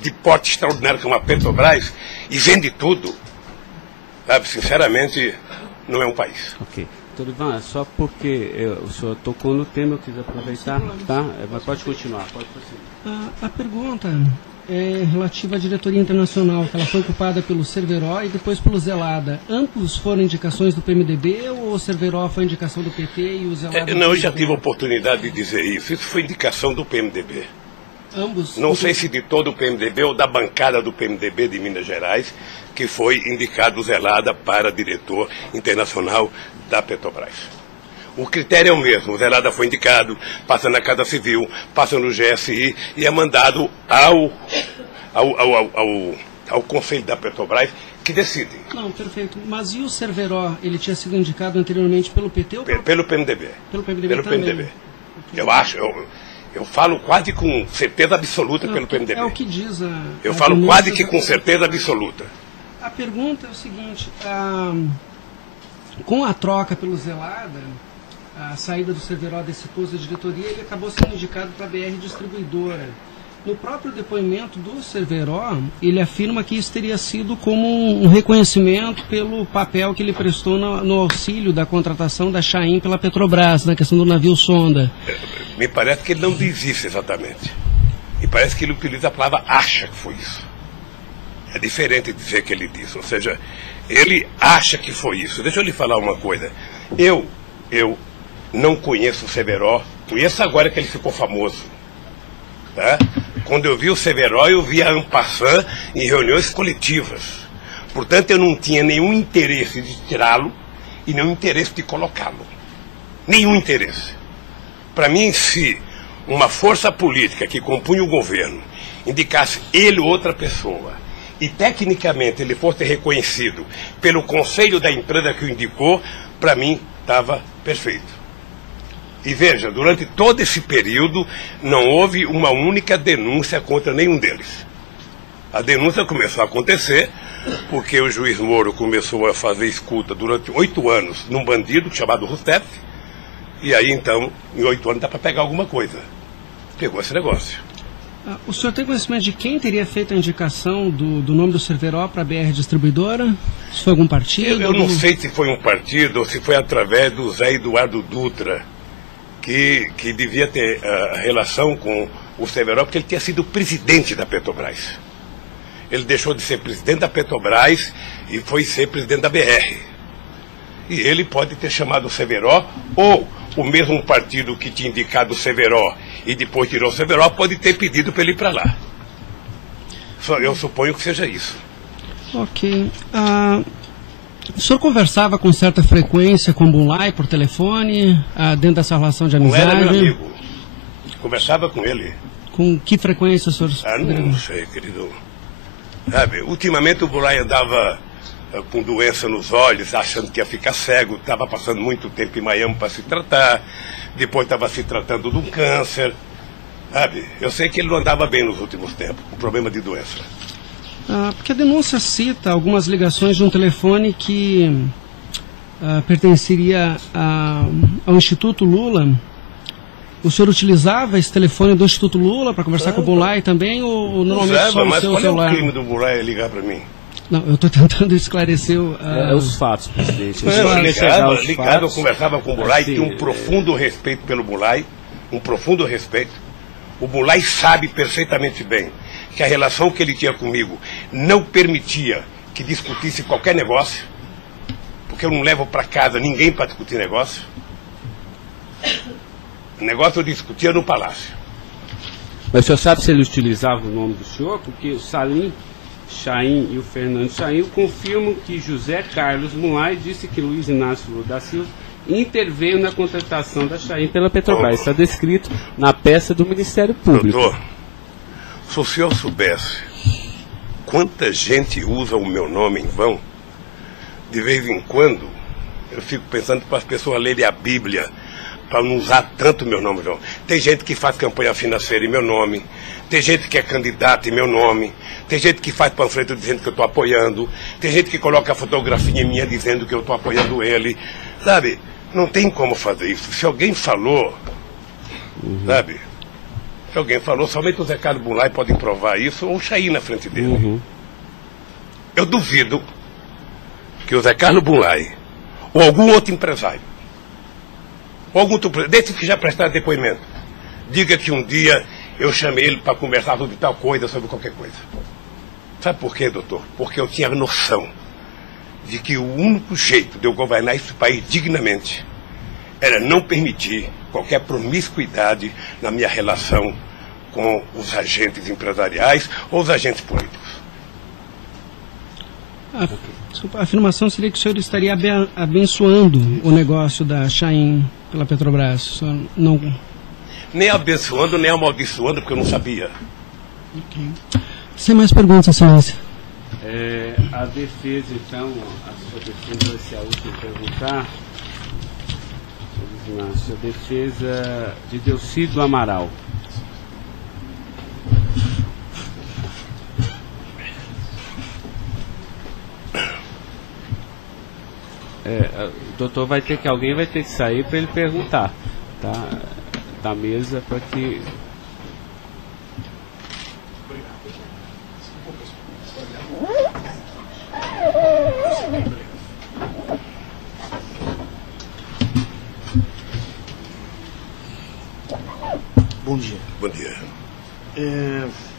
de porte extraordinário como a Petrobras e vende tudo, sabe? Sinceramente, não é um país. Ok. Doutor Ivan, só porque o senhor tocou no tema, eu quis aproveitar, tá? Mas pode continuar, pode prosseguir. A pergunta é relativa à diretoria internacional, que ela foi ocupada pelo Cerveró e depois pelo Zelada. Ambos foram indicações do PMDB ou o Cerveró foi indicação do PT e o Zelada... Não, eu já tive a oportunidade de dizer isso. Isso foi indicação do PMDB. Ambos? Não sei se de todo o PMDB ou da bancada do PMDB de Minas Gerais, que foi indicado o Zelada para diretor internacional da Petrobras. O critério é o mesmo. O Zelada foi indicado, passa na Casa Civil, passa no GSI e é mandado ao Conselho da Petrobras, que decide. Não, perfeito. Mas e o Cerveró? Ele tinha sido indicado anteriormente pelo PT ou pelo PMDB? Pelo PMDB pelo também. PMDB. Eu acho, eu falo quase com certeza absoluta pelo PMDB. É o que diz eu falo quase que com certeza absoluta. A pergunta é o seguinte, com a troca pelo Zelada, a saída do Cerveró desse posto de diretoria, ele acabou sendo indicado para a BR Distribuidora. No próprio depoimento do Cerveró, ele afirma que isso teria sido como um reconhecimento pelo papel que ele prestou no auxílio da contratação da Chain pela Petrobras, na questão do navio sonda. Me parece que ele não diz isso exatamente. Me parece que ele utiliza a palavra acha que foi isso. É diferente de dizer que ele disse. Ou seja, ele acha que foi isso. Deixa eu lhe falar uma coisa. Eu não conheço o Cerveró. Conheço agora que ele ficou famoso. Tá? Quando eu vi o Cerveró, eu vi a en passant em reuniões coletivas. Portanto, eu não tinha nenhum interesse de tirá-lo e nenhum interesse de colocá-lo. Nenhum interesse. Para mim, se uma força política que compunha o governo indicasse ele ou outra pessoa e tecnicamente ele fosse reconhecido pelo conselho da empresa que o indicou, para mim estava perfeito. E veja, durante todo esse período não houve uma única denúncia contra nenhum deles. A denúncia começou a acontecer porque o juiz Moro começou a fazer escuta durante 8 anos num bandido chamado Rousseff, e aí então, em 8 anos dá para pegar alguma coisa. Pegou esse negócio. O senhor tem conhecimento de quem teria feito a indicação do nome do Cerveró para a BR Distribuidora? Se foi algum partido? Eu não sei se foi um partido ou se foi através do Zé Eduardo Dutra, que devia ter relação com o Cerveró, porque ele tinha sido presidente da Petrobras. Ele deixou de ser presidente da Petrobras e foi ser presidente da BR. E ele pode ter chamado o Cerveró, ou o mesmo partido que tinha indicado o Cerveró e depois tirou o Cerveró pode ter pedido para ele ir para lá. Eu suponho que seja isso. Ok. O senhor conversava com certa frequência com o Bunlai por telefone, dentro dessa relação de amizade? Não era meu amigo. Conversava com ele. Com que frequência o senhor... Não sei, querido. Sabe, ultimamente o Bunlai andava com doença nos olhos, achando que ia ficar cego, estava passando muito tempo em Miami para se tratar, depois estava se tratando de um câncer. Sabe, eu sei que ele não andava bem nos últimos tempos, com problema de doença. Porque a denúncia cita algumas ligações de um telefone que pertenceria ao Instituto Lula. O senhor utilizava esse telefone do Instituto Lula para conversar com o Bunlai também? Ou normalmente usava, só o mas seu qual celular? É o crime do Bunlai ligar para mim? Não, eu estou tentando esclarecer os fatos, presidente. Eu conversava com o Bulay, tinha um profundo respeito pelo Bulay, um profundo respeito. O Bulay sabe perfeitamente bem que a relação que ele tinha comigo não permitia que discutisse qualquer negócio, porque eu não levo para casa ninguém para discutir negócio. O negócio eu discutia no palácio. Mas o senhor sabe se ele utilizava o nome do senhor? Porque o Salim Chaim e o Fernando Chaim confirmam que José Carlos Mulay disse que Luiz Inácio Lula da Silva interveio na contratação da Chaim pela Petrobras. Está descrito na peça do Ministério Público. Doutor, se o senhor soubesse quanta gente usa o meu nome em vão, de vez em quando eu fico pensando para as pessoas lerem a Bíblia, para não usar tanto meu nome, não. Tem gente que faz campanha financeira em meu nome, tem gente que é candidato em meu nome, tem gente que faz panfleto dizendo que eu estou apoiando, tem gente que coloca a fotografia minha dizendo que eu estou apoiando ele, sabe? Não tem como fazer isso. Se alguém falou, sabe? Se alguém falou, somente o Zé Carlos Bulay pode provar isso, ou o Chaim na frente dele. Eu duvido que o Zé Carlos Bulay, ou algum outro empresário, ou algum outro, desses que já prestaram depoimento, diga que um dia eu chamei ele para conversar sobre tal coisa, sobre qualquer coisa. Sabe por quê, doutor? Porque eu tinha noção de que o único jeito de eu governar esse país dignamente era não permitir qualquer promiscuidade na minha relação com os agentes empresariais ou os agentes políticos. Desculpa, a afirmação seria que o senhor estaria abençoando o negócio da Chaim pela Petrobras. O senhor não... Nem abençoando, nem amaldiçoando, porque eu não sabia. Sem mais perguntas, excelência. A defesa, então, a sua defesa vai ser a última a perguntar. A sua defesa de Delcídio Amaral. O doutor vai ter que, alguém vai ter que sair para ele perguntar, tá? Da mesa para que... Bom dia. Bom dia.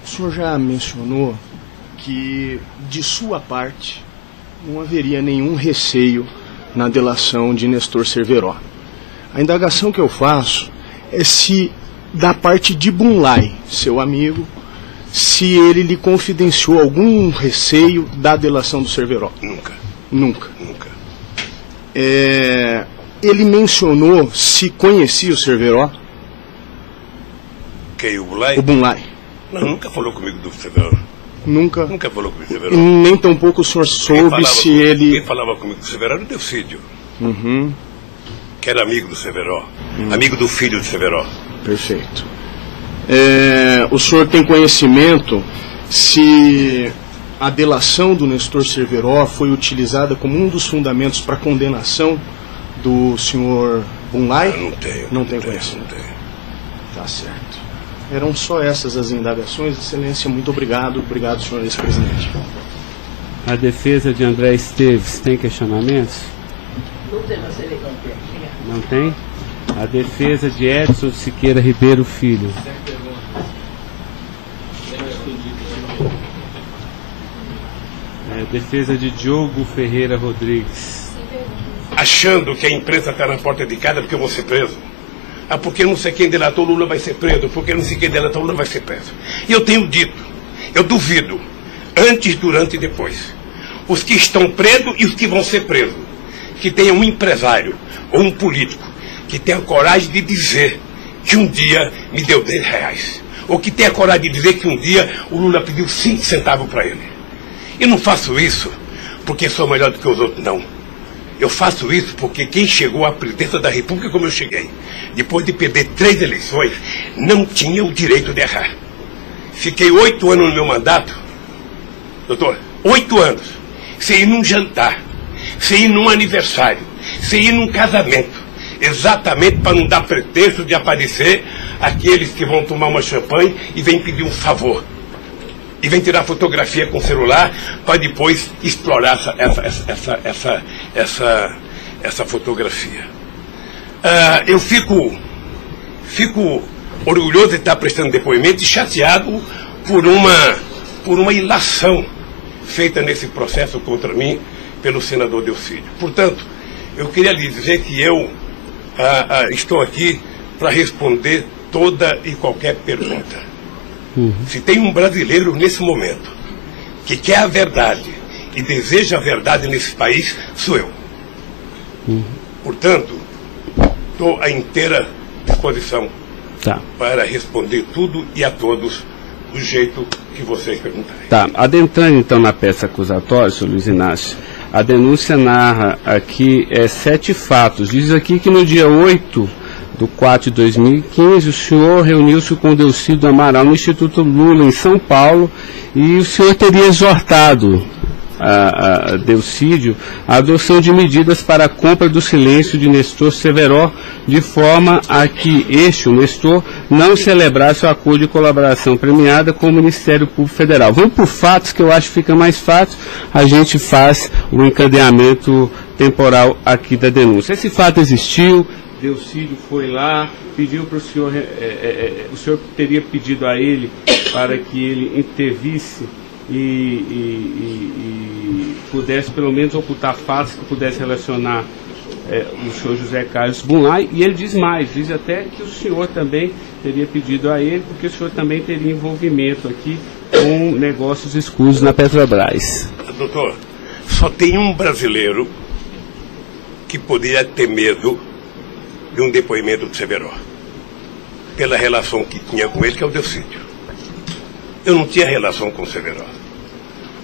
O senhor já mencionou que, de sua parte, não haveria nenhum receio na delação de Nestor Cerveró. A indagação que eu faço é se, da parte de Bulay, seu amigo, se ele lhe confidenciou algum receio da delação do Cerveró. Nunca. Nunca. Nunca. Ele mencionou se conhecia o Cerveró? Quem, o Bulay? O Bulay. Não, nunca falou comigo do Cerveró. Nunca? Nunca falou comigo do Cerveró. Nem tampouco o senhor soube se ele... Quem falava comigo do Cerveró era o Delcídio. Que era amigo do Cerveró. Amigo do filho do Cerveró. Perfeito. O senhor tem conhecimento se a delação do Nestor Cerveró foi utilizada como um dos fundamentos para a condenação do senhor Bulay? Não tenho. Não tem conhecimento. Não tenho. Tá certo. Eram só essas as indagações. Excelência, muito obrigado. Obrigado, senhor vice-presidente. A defesa de André Esteves tem questionamentos? Não tem? A defesa de Edson Siqueira Ribeiro Filho. A defesa de Diogo Ferreira Rodrigues. Achando que a imprensa está na porta de casa porque eu vou ser preso. Porque não sei quem delatou Lula vai ser preso, porque não sei quem delatou Lula vai ser preso. E eu tenho dito, eu duvido, antes, durante e depois, os que estão presos e os que vão ser presos, que tenha um empresário ou um político que tenha coragem de dizer que um dia me deu R$10, ou que tenha coragem de dizer que um dia o Lula pediu 5 centavos para ele. Eu não faço isso porque sou melhor do que os outros, não. Eu faço isso porque quem chegou à presidência da República como eu cheguei, depois de perder 3 eleições, não tinha o direito de errar. Fiquei 8 anos no meu mandato, doutor, 8 anos, sem ir num jantar, sem ir num aniversário, sem ir num casamento, exatamente para não dar pretexto de aparecer aqueles que vão tomar uma champanhe e vêm pedir um favor. e vem tirar fotografia com o celular para depois explorar essa fotografia. Eu fico orgulhoso de estar prestando depoimento e chateado por uma ilação feita nesse processo contra mim pelo senador Delcídio. Portanto, eu queria lhe dizer que eu estou aqui para responder toda e qualquer pergunta. Se tem um brasileiro nesse momento que quer a verdade e deseja a verdade nesse país, sou eu. Portanto, estou à inteira disposição para responder tudo e a todos do jeito que vocês perguntarem. Tá, adentrando então na peça acusatória, senhor Luiz Inácio, a denúncia narra aqui 7 fatos. Diz aqui que no dia 8/4/2015, o senhor reuniu-se com o Delcídio Amaral no Instituto Lula, em São Paulo, e o senhor teria exortado a Delcídio a adoção de medidas para a compra do silêncio de Nestor Severo, de forma a que o Nestor, não celebrasse o acordo de colaboração premiada com o Ministério Público Federal. Vamos por fatos, que eu acho que fica mais fácil, a gente faz o encadeamento temporal aqui da denúncia. Esse fato existiu, Delcídio foi lá, pediu para o senhor, o senhor teria pedido a ele para que ele intervisse e pudesse pelo menos ocultar fatos que pudesse relacionar o senhor José Carlos Bunlai, e ele diz mais, diz até que o senhor também teria pedido a ele, porque o senhor também teria envolvimento aqui com negócios escusos na Petrobras. Doutor, só tem um brasileiro que poderia ter medo de um depoimento do Severo, pela relação que tinha com ele, que é o Delcídio. Eu não tinha relação com o Severo.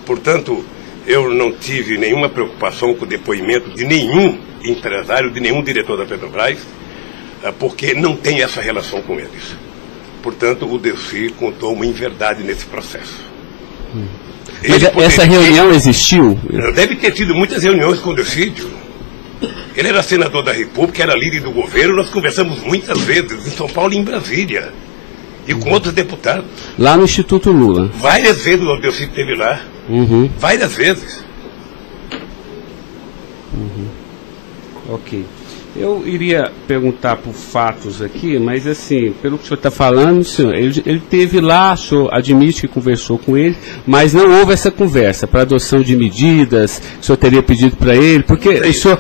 Portanto, eu não tive nenhuma preocupação com o depoimento de nenhum empresário, de nenhum diretor da Petrobras, porque não tem essa relação com eles. Portanto, o Delcídio contou uma inverdade nesse processo. Mas essa reunião existiu? Deve ter tido muitas reuniões com o Delcídio. Ele era senador da República, era líder do governo, nós conversamos muitas vezes em São Paulo e em Brasília. E com outros deputados. Lá no Instituto Lula? Várias vezes o Delcídio esteve lá. Várias vezes. Ok. Eu iria perguntar por fatos aqui, mas assim, pelo que o senhor está falando, senhor, ele esteve lá, o senhor admite que conversou com ele, mas não houve essa conversa para adoção de medidas, o senhor teria pedido para ele, porque o senhor,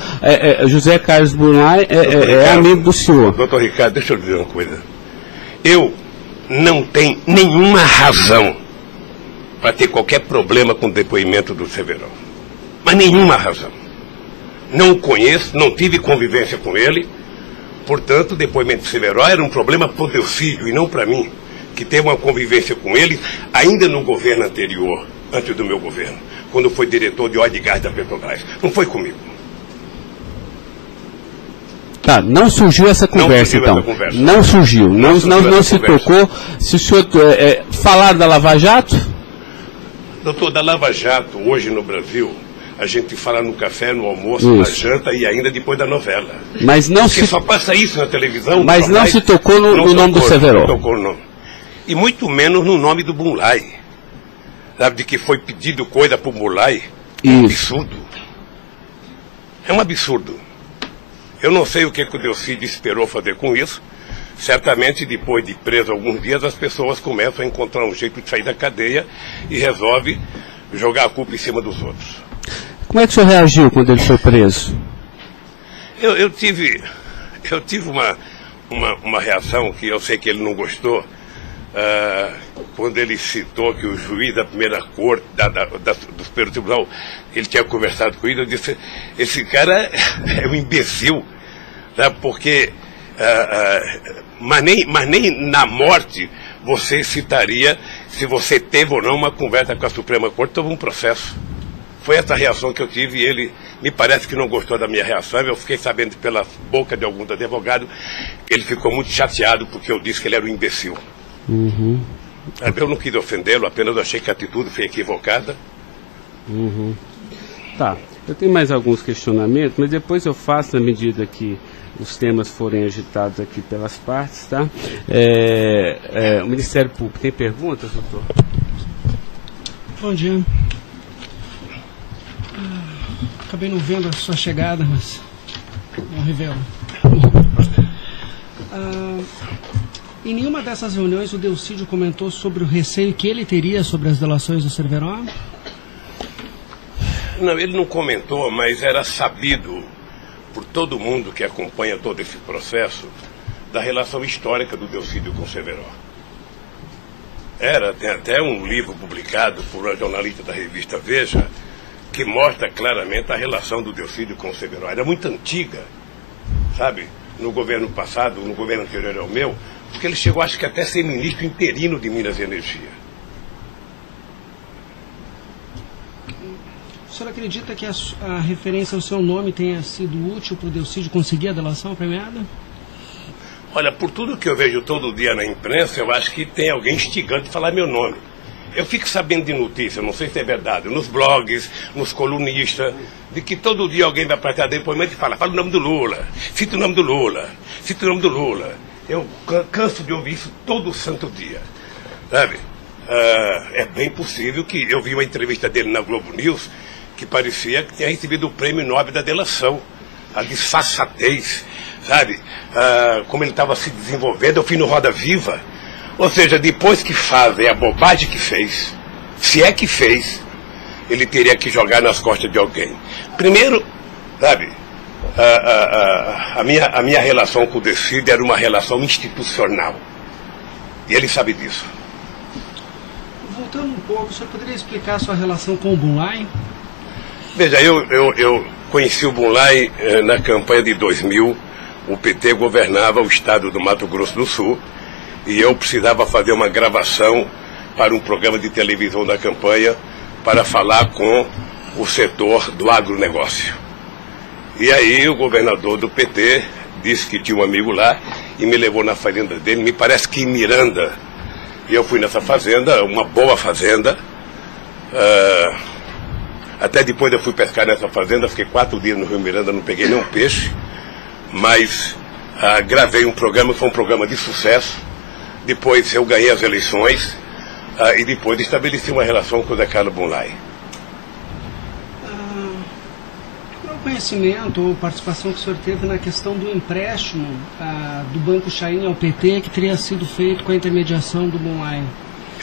José Carlos Bunlai é amigo do senhor. Doutor Ricardo, deixa eu dizer uma coisa. Eu não tenho nenhuma razão para ter qualquer problema com o depoimento do Severo. Mas nenhuma razão. Não o conheço, não tive convivência com ele. Portanto, o depoimento do Severo era um problema para o Delcídio e não para mim, que teve uma convivência com ele ainda no governo anterior, antes do meu governo, quando foi diretor de óleo e gás da Petrobras. Não foi comigo. Tá, não surgiu essa conversa, então. Não surgiu, não se tocou. Se o senhor falar da Lava Jato? Doutor, da Lava Jato, hoje no Brasil, a gente fala no café, no almoço, na janta e ainda depois da novela. Mas não porque só passa isso na televisão. Mas não se tocou no nome do Severo. Não tocou, não. E muito menos no nome do Bunlai. Sabe, de que foi pedido coisa para o Bunlai? É um absurdo. É um absurdo. Eu não sei o que o Delcídio esperou fazer com isso. Certamente, depois de preso alguns dias, as pessoas começam a encontrar um jeito de sair da cadeia e resolve jogar a culpa em cima dos outros. Como é que o senhor reagiu quando ele foi preso? Eu tive uma reação que eu sei que ele não gostou, quando ele citou que o juiz da primeira corte, do Superior Tribunal, ele tinha conversado com ele. Eu disse, esse cara é um imbecil, né? Porque mas nem na morte você citaria se você teve ou não uma conversa com a Suprema Corte, houve um processo. Foi essa reação que eu tive e ele me parece que não gostou da minha reação. Eu fiquei sabendo pela boca de alguns advogados que ele ficou muito chateado porque eu disse que ele era um imbecil. Eu não quis ofendê-lo, apenas achei que a atitude foi equivocada. Tá, eu tenho mais alguns questionamentos, mas depois eu faço na medida que os temas forem agitados aqui pelas partes, tá? O Ministério Público tem perguntas, doutor? Bom dia. Acabei não vendo a sua chegada, mas não revelo. Em nenhuma dessas reuniões o Delcídio comentou sobre o receio que ele teria sobre as delações do Cerveró? Não, ele não comentou, mas era sabido por todo mundo que acompanha todo esse processo da relação histórica do Delcídio com o Cerveró. Tem até um livro publicado por uma jornalista da revista Veja que mostra claramente a relação do Delcídio com o Cerveró. Era muito antiga, sabe? No governo passado, no governo anterior ao meu, porque ele chegou, acho que até a ser ministro interino de Minas e Energia. O senhor acredita que a referência ao seu nome tenha sido útil para o Delcídio conseguir a delação premiada? Olha, por tudo que eu vejo todo dia na imprensa, eu acho que tem alguém instigando de falar meu nome. Eu fico sabendo de notícia, não sei se é verdade, nos blogs, nos colunistas, de que todo dia alguém vai prestar depoimento e fala o nome do Lula, cita o nome do Lula, cita o nome do Lula. Eu canso de ouvir isso todo santo dia, sabe? É bem possível que eu vi uma entrevista dele na Globo News que parecia que tinha recebido o prêmio Nobel da delação, a disfarçatez, sabe? Como ele estava se desenvolvendo, eu fui no Roda Viva. Ou seja, depois que fazem a bobagem que fez, se é que fez, ele teria que jogar nas costas de alguém. Primeiro, sabe, a minha relação com o Delcídio era uma relação institucional. E ele sabe disso. Voltando um pouco, o senhor poderia explicar a sua relação com o Bunlai? Veja, eu conheci o Bunlai na campanha de 2000. O PT governava o estado do Mato Grosso do Sul. E eu precisava fazer uma gravação para um programa de televisão da campanha para falar com o setor do agronegócio. E aí o governador do PT disse que tinha um amigo lá e me levou na fazenda dele, me parece que em Miranda. E eu fui nessa fazenda, uma boa fazenda. Até depois eu fui pescar nessa fazenda, fiquei 4 dias no Rio Miranda, não peguei nenhum peixe. Mas gravei um programa, foi um programa de sucesso. Depois eu ganhei as eleições e depois estabeleci uma relação com o Zé Carlos Bunlai. Qual o conhecimento ou participação que o senhor teve na questão do empréstimo do Banco Chain ao PT que teria sido feito com a intermediação do Bunlai?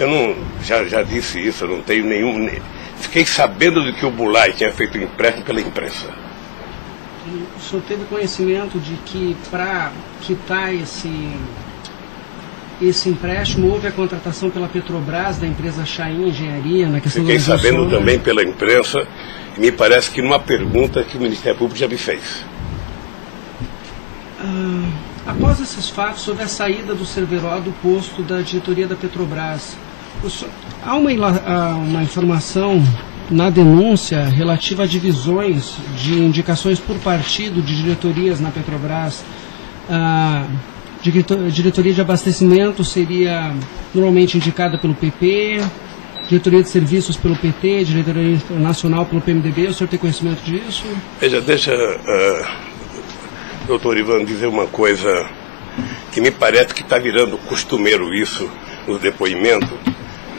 Eu não, já disse isso, eu não tenho nenhum... Fiquei sabendo de que o Bunlai tinha feito o empréstimo pela imprensa. O senhor teve conhecimento de que para quitar esse empréstimo, houve a contratação pela Petrobras, da empresa Chain Engenharia, na questão Fiquei da sabendo também pela imprensa, e me parece que numa pergunta que o Ministério Público já me fez. Após esses fatos, sobre a saída do Cerveró do posto da diretoria da Petrobras, há uma informação na denúncia relativa a divisões de indicações por partido de diretorias na Petrobras. Diretoria de abastecimento seria normalmente indicada pelo PP, diretoria de serviços pelo PT, diretoria nacional pelo PMDB. O senhor tem conhecimento disso? Veja, deixa, doutor Ivan, dizer uma coisa que me parece que está virando costumeiro isso no depoimento,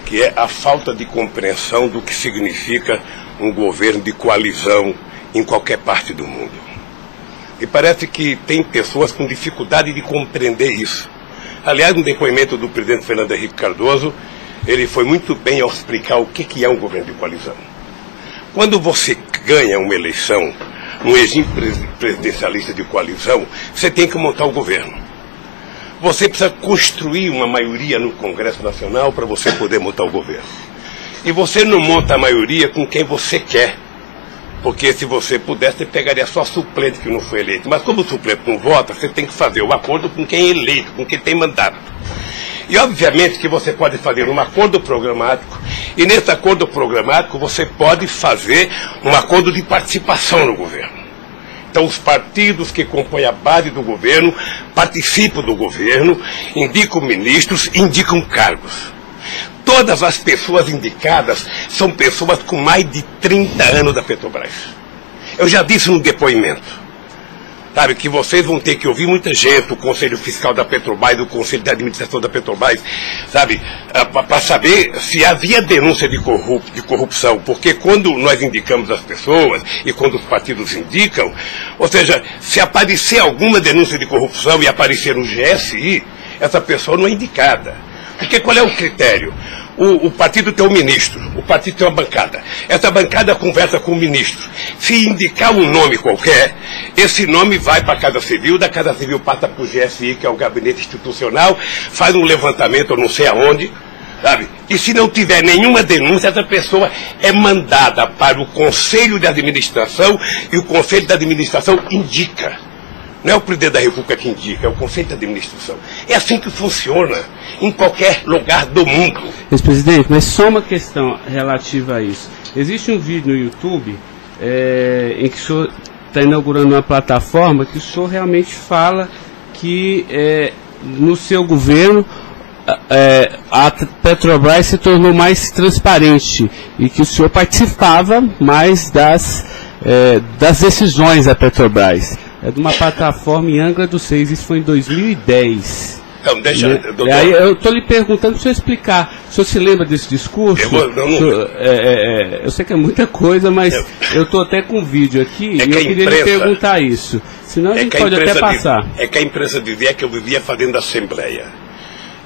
que é a falta de compreensão do que significa um governo de coalizão em qualquer parte do mundo. E parece que tem pessoas com dificuldade de compreender isso. Aliás, no depoimento do presidente Fernando Henrique Cardoso, ele foi muito bem ao explicar o que é um governo de coalizão. Quando você ganha uma eleição, um regime presidencialista de coalizão, você tem que montar o governo. Você precisa construir uma maioria no Congresso Nacional para você poder montar o governo. E você não monta a maioria com quem você quer. Porque se você pudesse, você pegaria só suplente que não foi eleito. Mas como o suplente não vota, você tem que fazer o acordo com quem é eleito, com quem tem mandato. E obviamente que você pode fazer um acordo programático, e nesse acordo programático você pode fazer um acordo de participação no governo. Então os partidos que compõem a base do governo participam do governo, indicam ministros, indicam cargos. Todas as pessoas indicadas são pessoas com mais de 30 anos da Petrobras. Eu já disse no depoimento. sabe, que vocês vão ter que ouvir muita gente, o Conselho Fiscal da Petrobras, o Conselho de Administração da Petrobras, sabe, para saber se havia denúncia de corrupção, porque quando nós indicamos as pessoas e quando os partidos indicam, ou seja, se aparecer alguma denúncia de corrupção e aparecer no GSI, essa pessoa não é indicada. Porque qual é o critério? O partido tem um ministro, o partido tem uma bancada. Essa bancada conversa com o ministro. Se indicar um nome qualquer, esse nome vai para a Casa Civil, da Casa Civil passa para o GSI, que é o Gabinete Institucional, faz um levantamento, eu não sei aonde, sabe? E se não tiver nenhuma denúncia, essa pessoa é mandada para o Conselho de Administração e o Conselho de Administração indica. Não é o presidente da República que indica, é o Conselho de Administração. É assim que funciona em qualquer lugar do mundo. Ex-presidente, mas só uma questão relativa a isso. Existe um vídeo no YouTube em que o senhor está inaugurando uma plataforma que o senhor realmente fala que no seu governo a Petrobras se tornou mais transparente e que o senhor participava mais das decisões da Petrobras. É de uma plataforma em Angra dos Reis, isso foi em 2010. Então, deixa, né? doutor. Aí eu estou lhe perguntando para o senhor explicar. O senhor se lembra desse discurso? Eu sei que é muita coisa, mas eu estou até com o vídeo aqui e eu queria lhe perguntar isso. Senão a gente pode até passar. É que a imprensa dizia que eu vivia fazendo assembleia.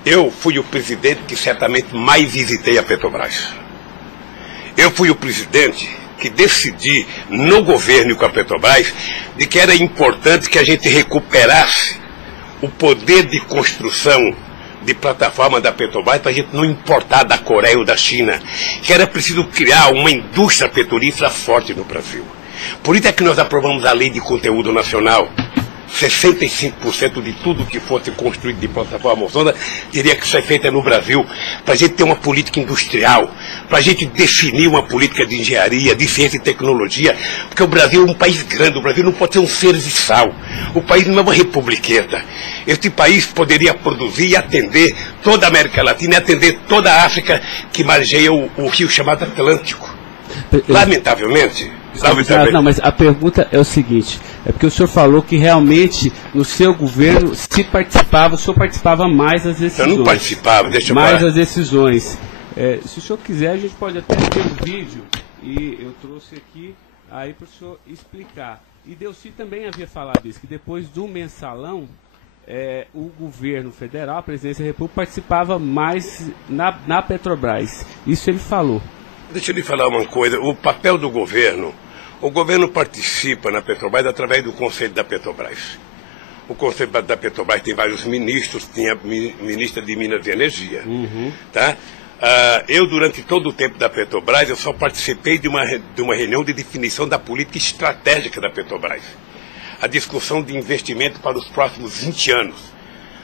Eu fui o presidente que certamente mais visitei a Petrobras. Eu fui o presidente que decidi no governo e com a Petrobras de que era importante que a gente recuperasse o poder de construção de plataforma da Petrobras para a gente não importar da Coreia ou da China, que era preciso criar uma indústria petrolífera forte no Brasil. Por isso é que nós aprovamos a Lei de Conteúdo Nacional. 65% de tudo que fosse construído de plataforma ozona teria que ser feita no Brasil, para a gente ter uma política industrial, para a gente definir uma política de engenharia, de ciência e tecnologia, porque o Brasil é um país grande, o Brasil não pode ser um serviçal, o país não é uma republiqueta. Este país poderia produzir e atender toda a América Latina e atender toda a África que margeia o rio chamado Atlântico. Lamentavelmente. Não, mas a pergunta é o seguinte, é porque o senhor falou que realmente no seu governo se participava, o senhor participava mais das decisões. Eu não participava, deixa eu mais falar. das decisões. Se o senhor quiser, a gente pode até ter um vídeo, e eu trouxe aqui aí para o senhor explicar. E Delcy também havia falado isso, que depois do mensalão, o governo federal, a presidência da República, participava mais na Petrobras. Isso ele falou. Deixa eu lhe falar uma coisa, o papel do governo, o governo participa na Petrobras através do Conselho da Petrobras. O Conselho da Petrobras tem vários ministros, tinha ministra de Minas e Energia. Tá? Eu, durante todo o tempo da Petrobras, eu só participei de uma reunião de definição da política estratégica da Petrobras. A discussão de investimento para os próximos 20 anos.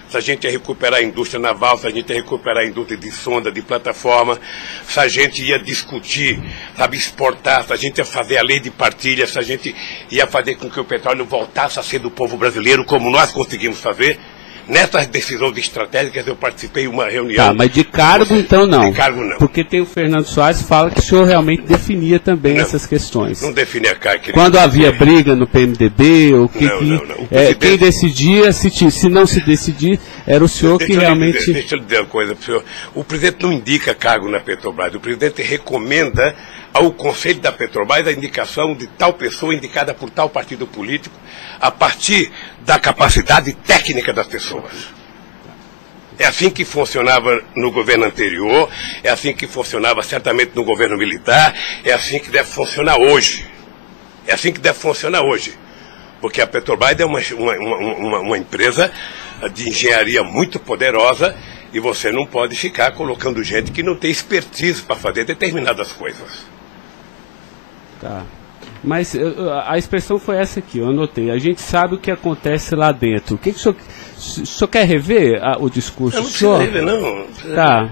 Se a gente ia recuperar a indústria naval, se a gente ia recuperar a indústria de sonda, de plataforma, se a gente ia discutir, sabe, exportar, se a gente ia fazer a lei de partilha, se a gente ia fazer com que o petróleo voltasse a ser do povo brasileiro, como nós conseguimos fazer. Nessas decisões estratégicas eu participei de uma reunião. Tá, mas de cargo então não. De cargo não. Porque tem o Fernando Soares que fala que o senhor realmente definia também essas questões. Não definia cargo. Quando havia briga no PMDB, ou não. Quem decidia, se não se decidir, era o senhor que realmente... Deixa eu lhe dizer uma coisa para o senhor. O presidente não indica cargo na Petrobras. O presidente recomenda ao Conselho da Petrobras a indicação de tal pessoa indicada por tal partido político a partir da capacidade técnica das pessoas. É assim que funcionava no governo anterior, é assim que funcionava certamente no governo militar, é assim que deve funcionar hoje. É assim que deve funcionar hoje. Porque a Petrobras é uma empresa de engenharia muito poderosa e você não pode ficar colocando gente que não tem expertise para fazer determinadas coisas. Tá. Mas a expressão foi essa aqui, eu anotei. A gente sabe o que acontece lá dentro. O que o senhor quer rever o discurso? Eu não preciso rever, não. Tá.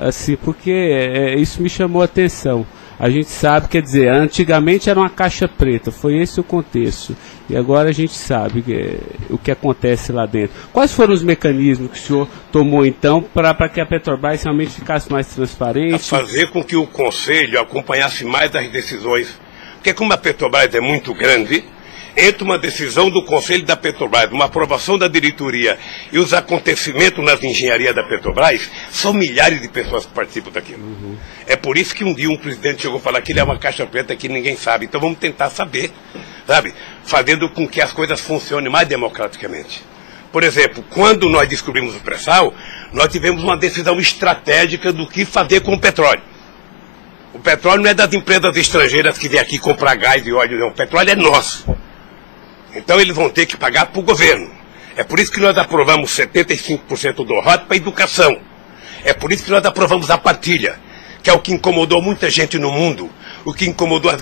Assim, porque isso me chamou a atenção. A gente sabe, quer dizer, antigamente era uma caixa preta, foi esse o contexto. E agora a gente sabe o que acontece lá dentro. Quais foram os mecanismos que o senhor tomou, então, para que a Petrobras realmente ficasse mais transparente? A fazer com que o Conselho acompanhasse mais as decisões. Porque como a Petrobras é muito grande, entre uma decisão do Conselho da Petrobras, uma aprovação da diretoria e os acontecimentos nas engenharias da Petrobras, são milhares de pessoas que participam daquilo. É por isso que um dia um presidente chegou a falar que ele é uma caixa preta que ninguém sabe. Então vamos tentar saber, sabe? Fazendo com que as coisas funcionem mais democraticamente. Por exemplo, quando nós descobrimos o pré-sal, nós tivemos uma decisão estratégica do que fazer com o petróleo. O petróleo não é das empresas estrangeiras que vêm aqui comprar gás e óleo, não. O petróleo é nosso. Então eles vão ter que pagar para o governo. É por isso que nós aprovamos 75% do ROT para a educação. É por isso que nós aprovamos a partilha, que é o que incomodou muita gente no mundo, o que incomodou as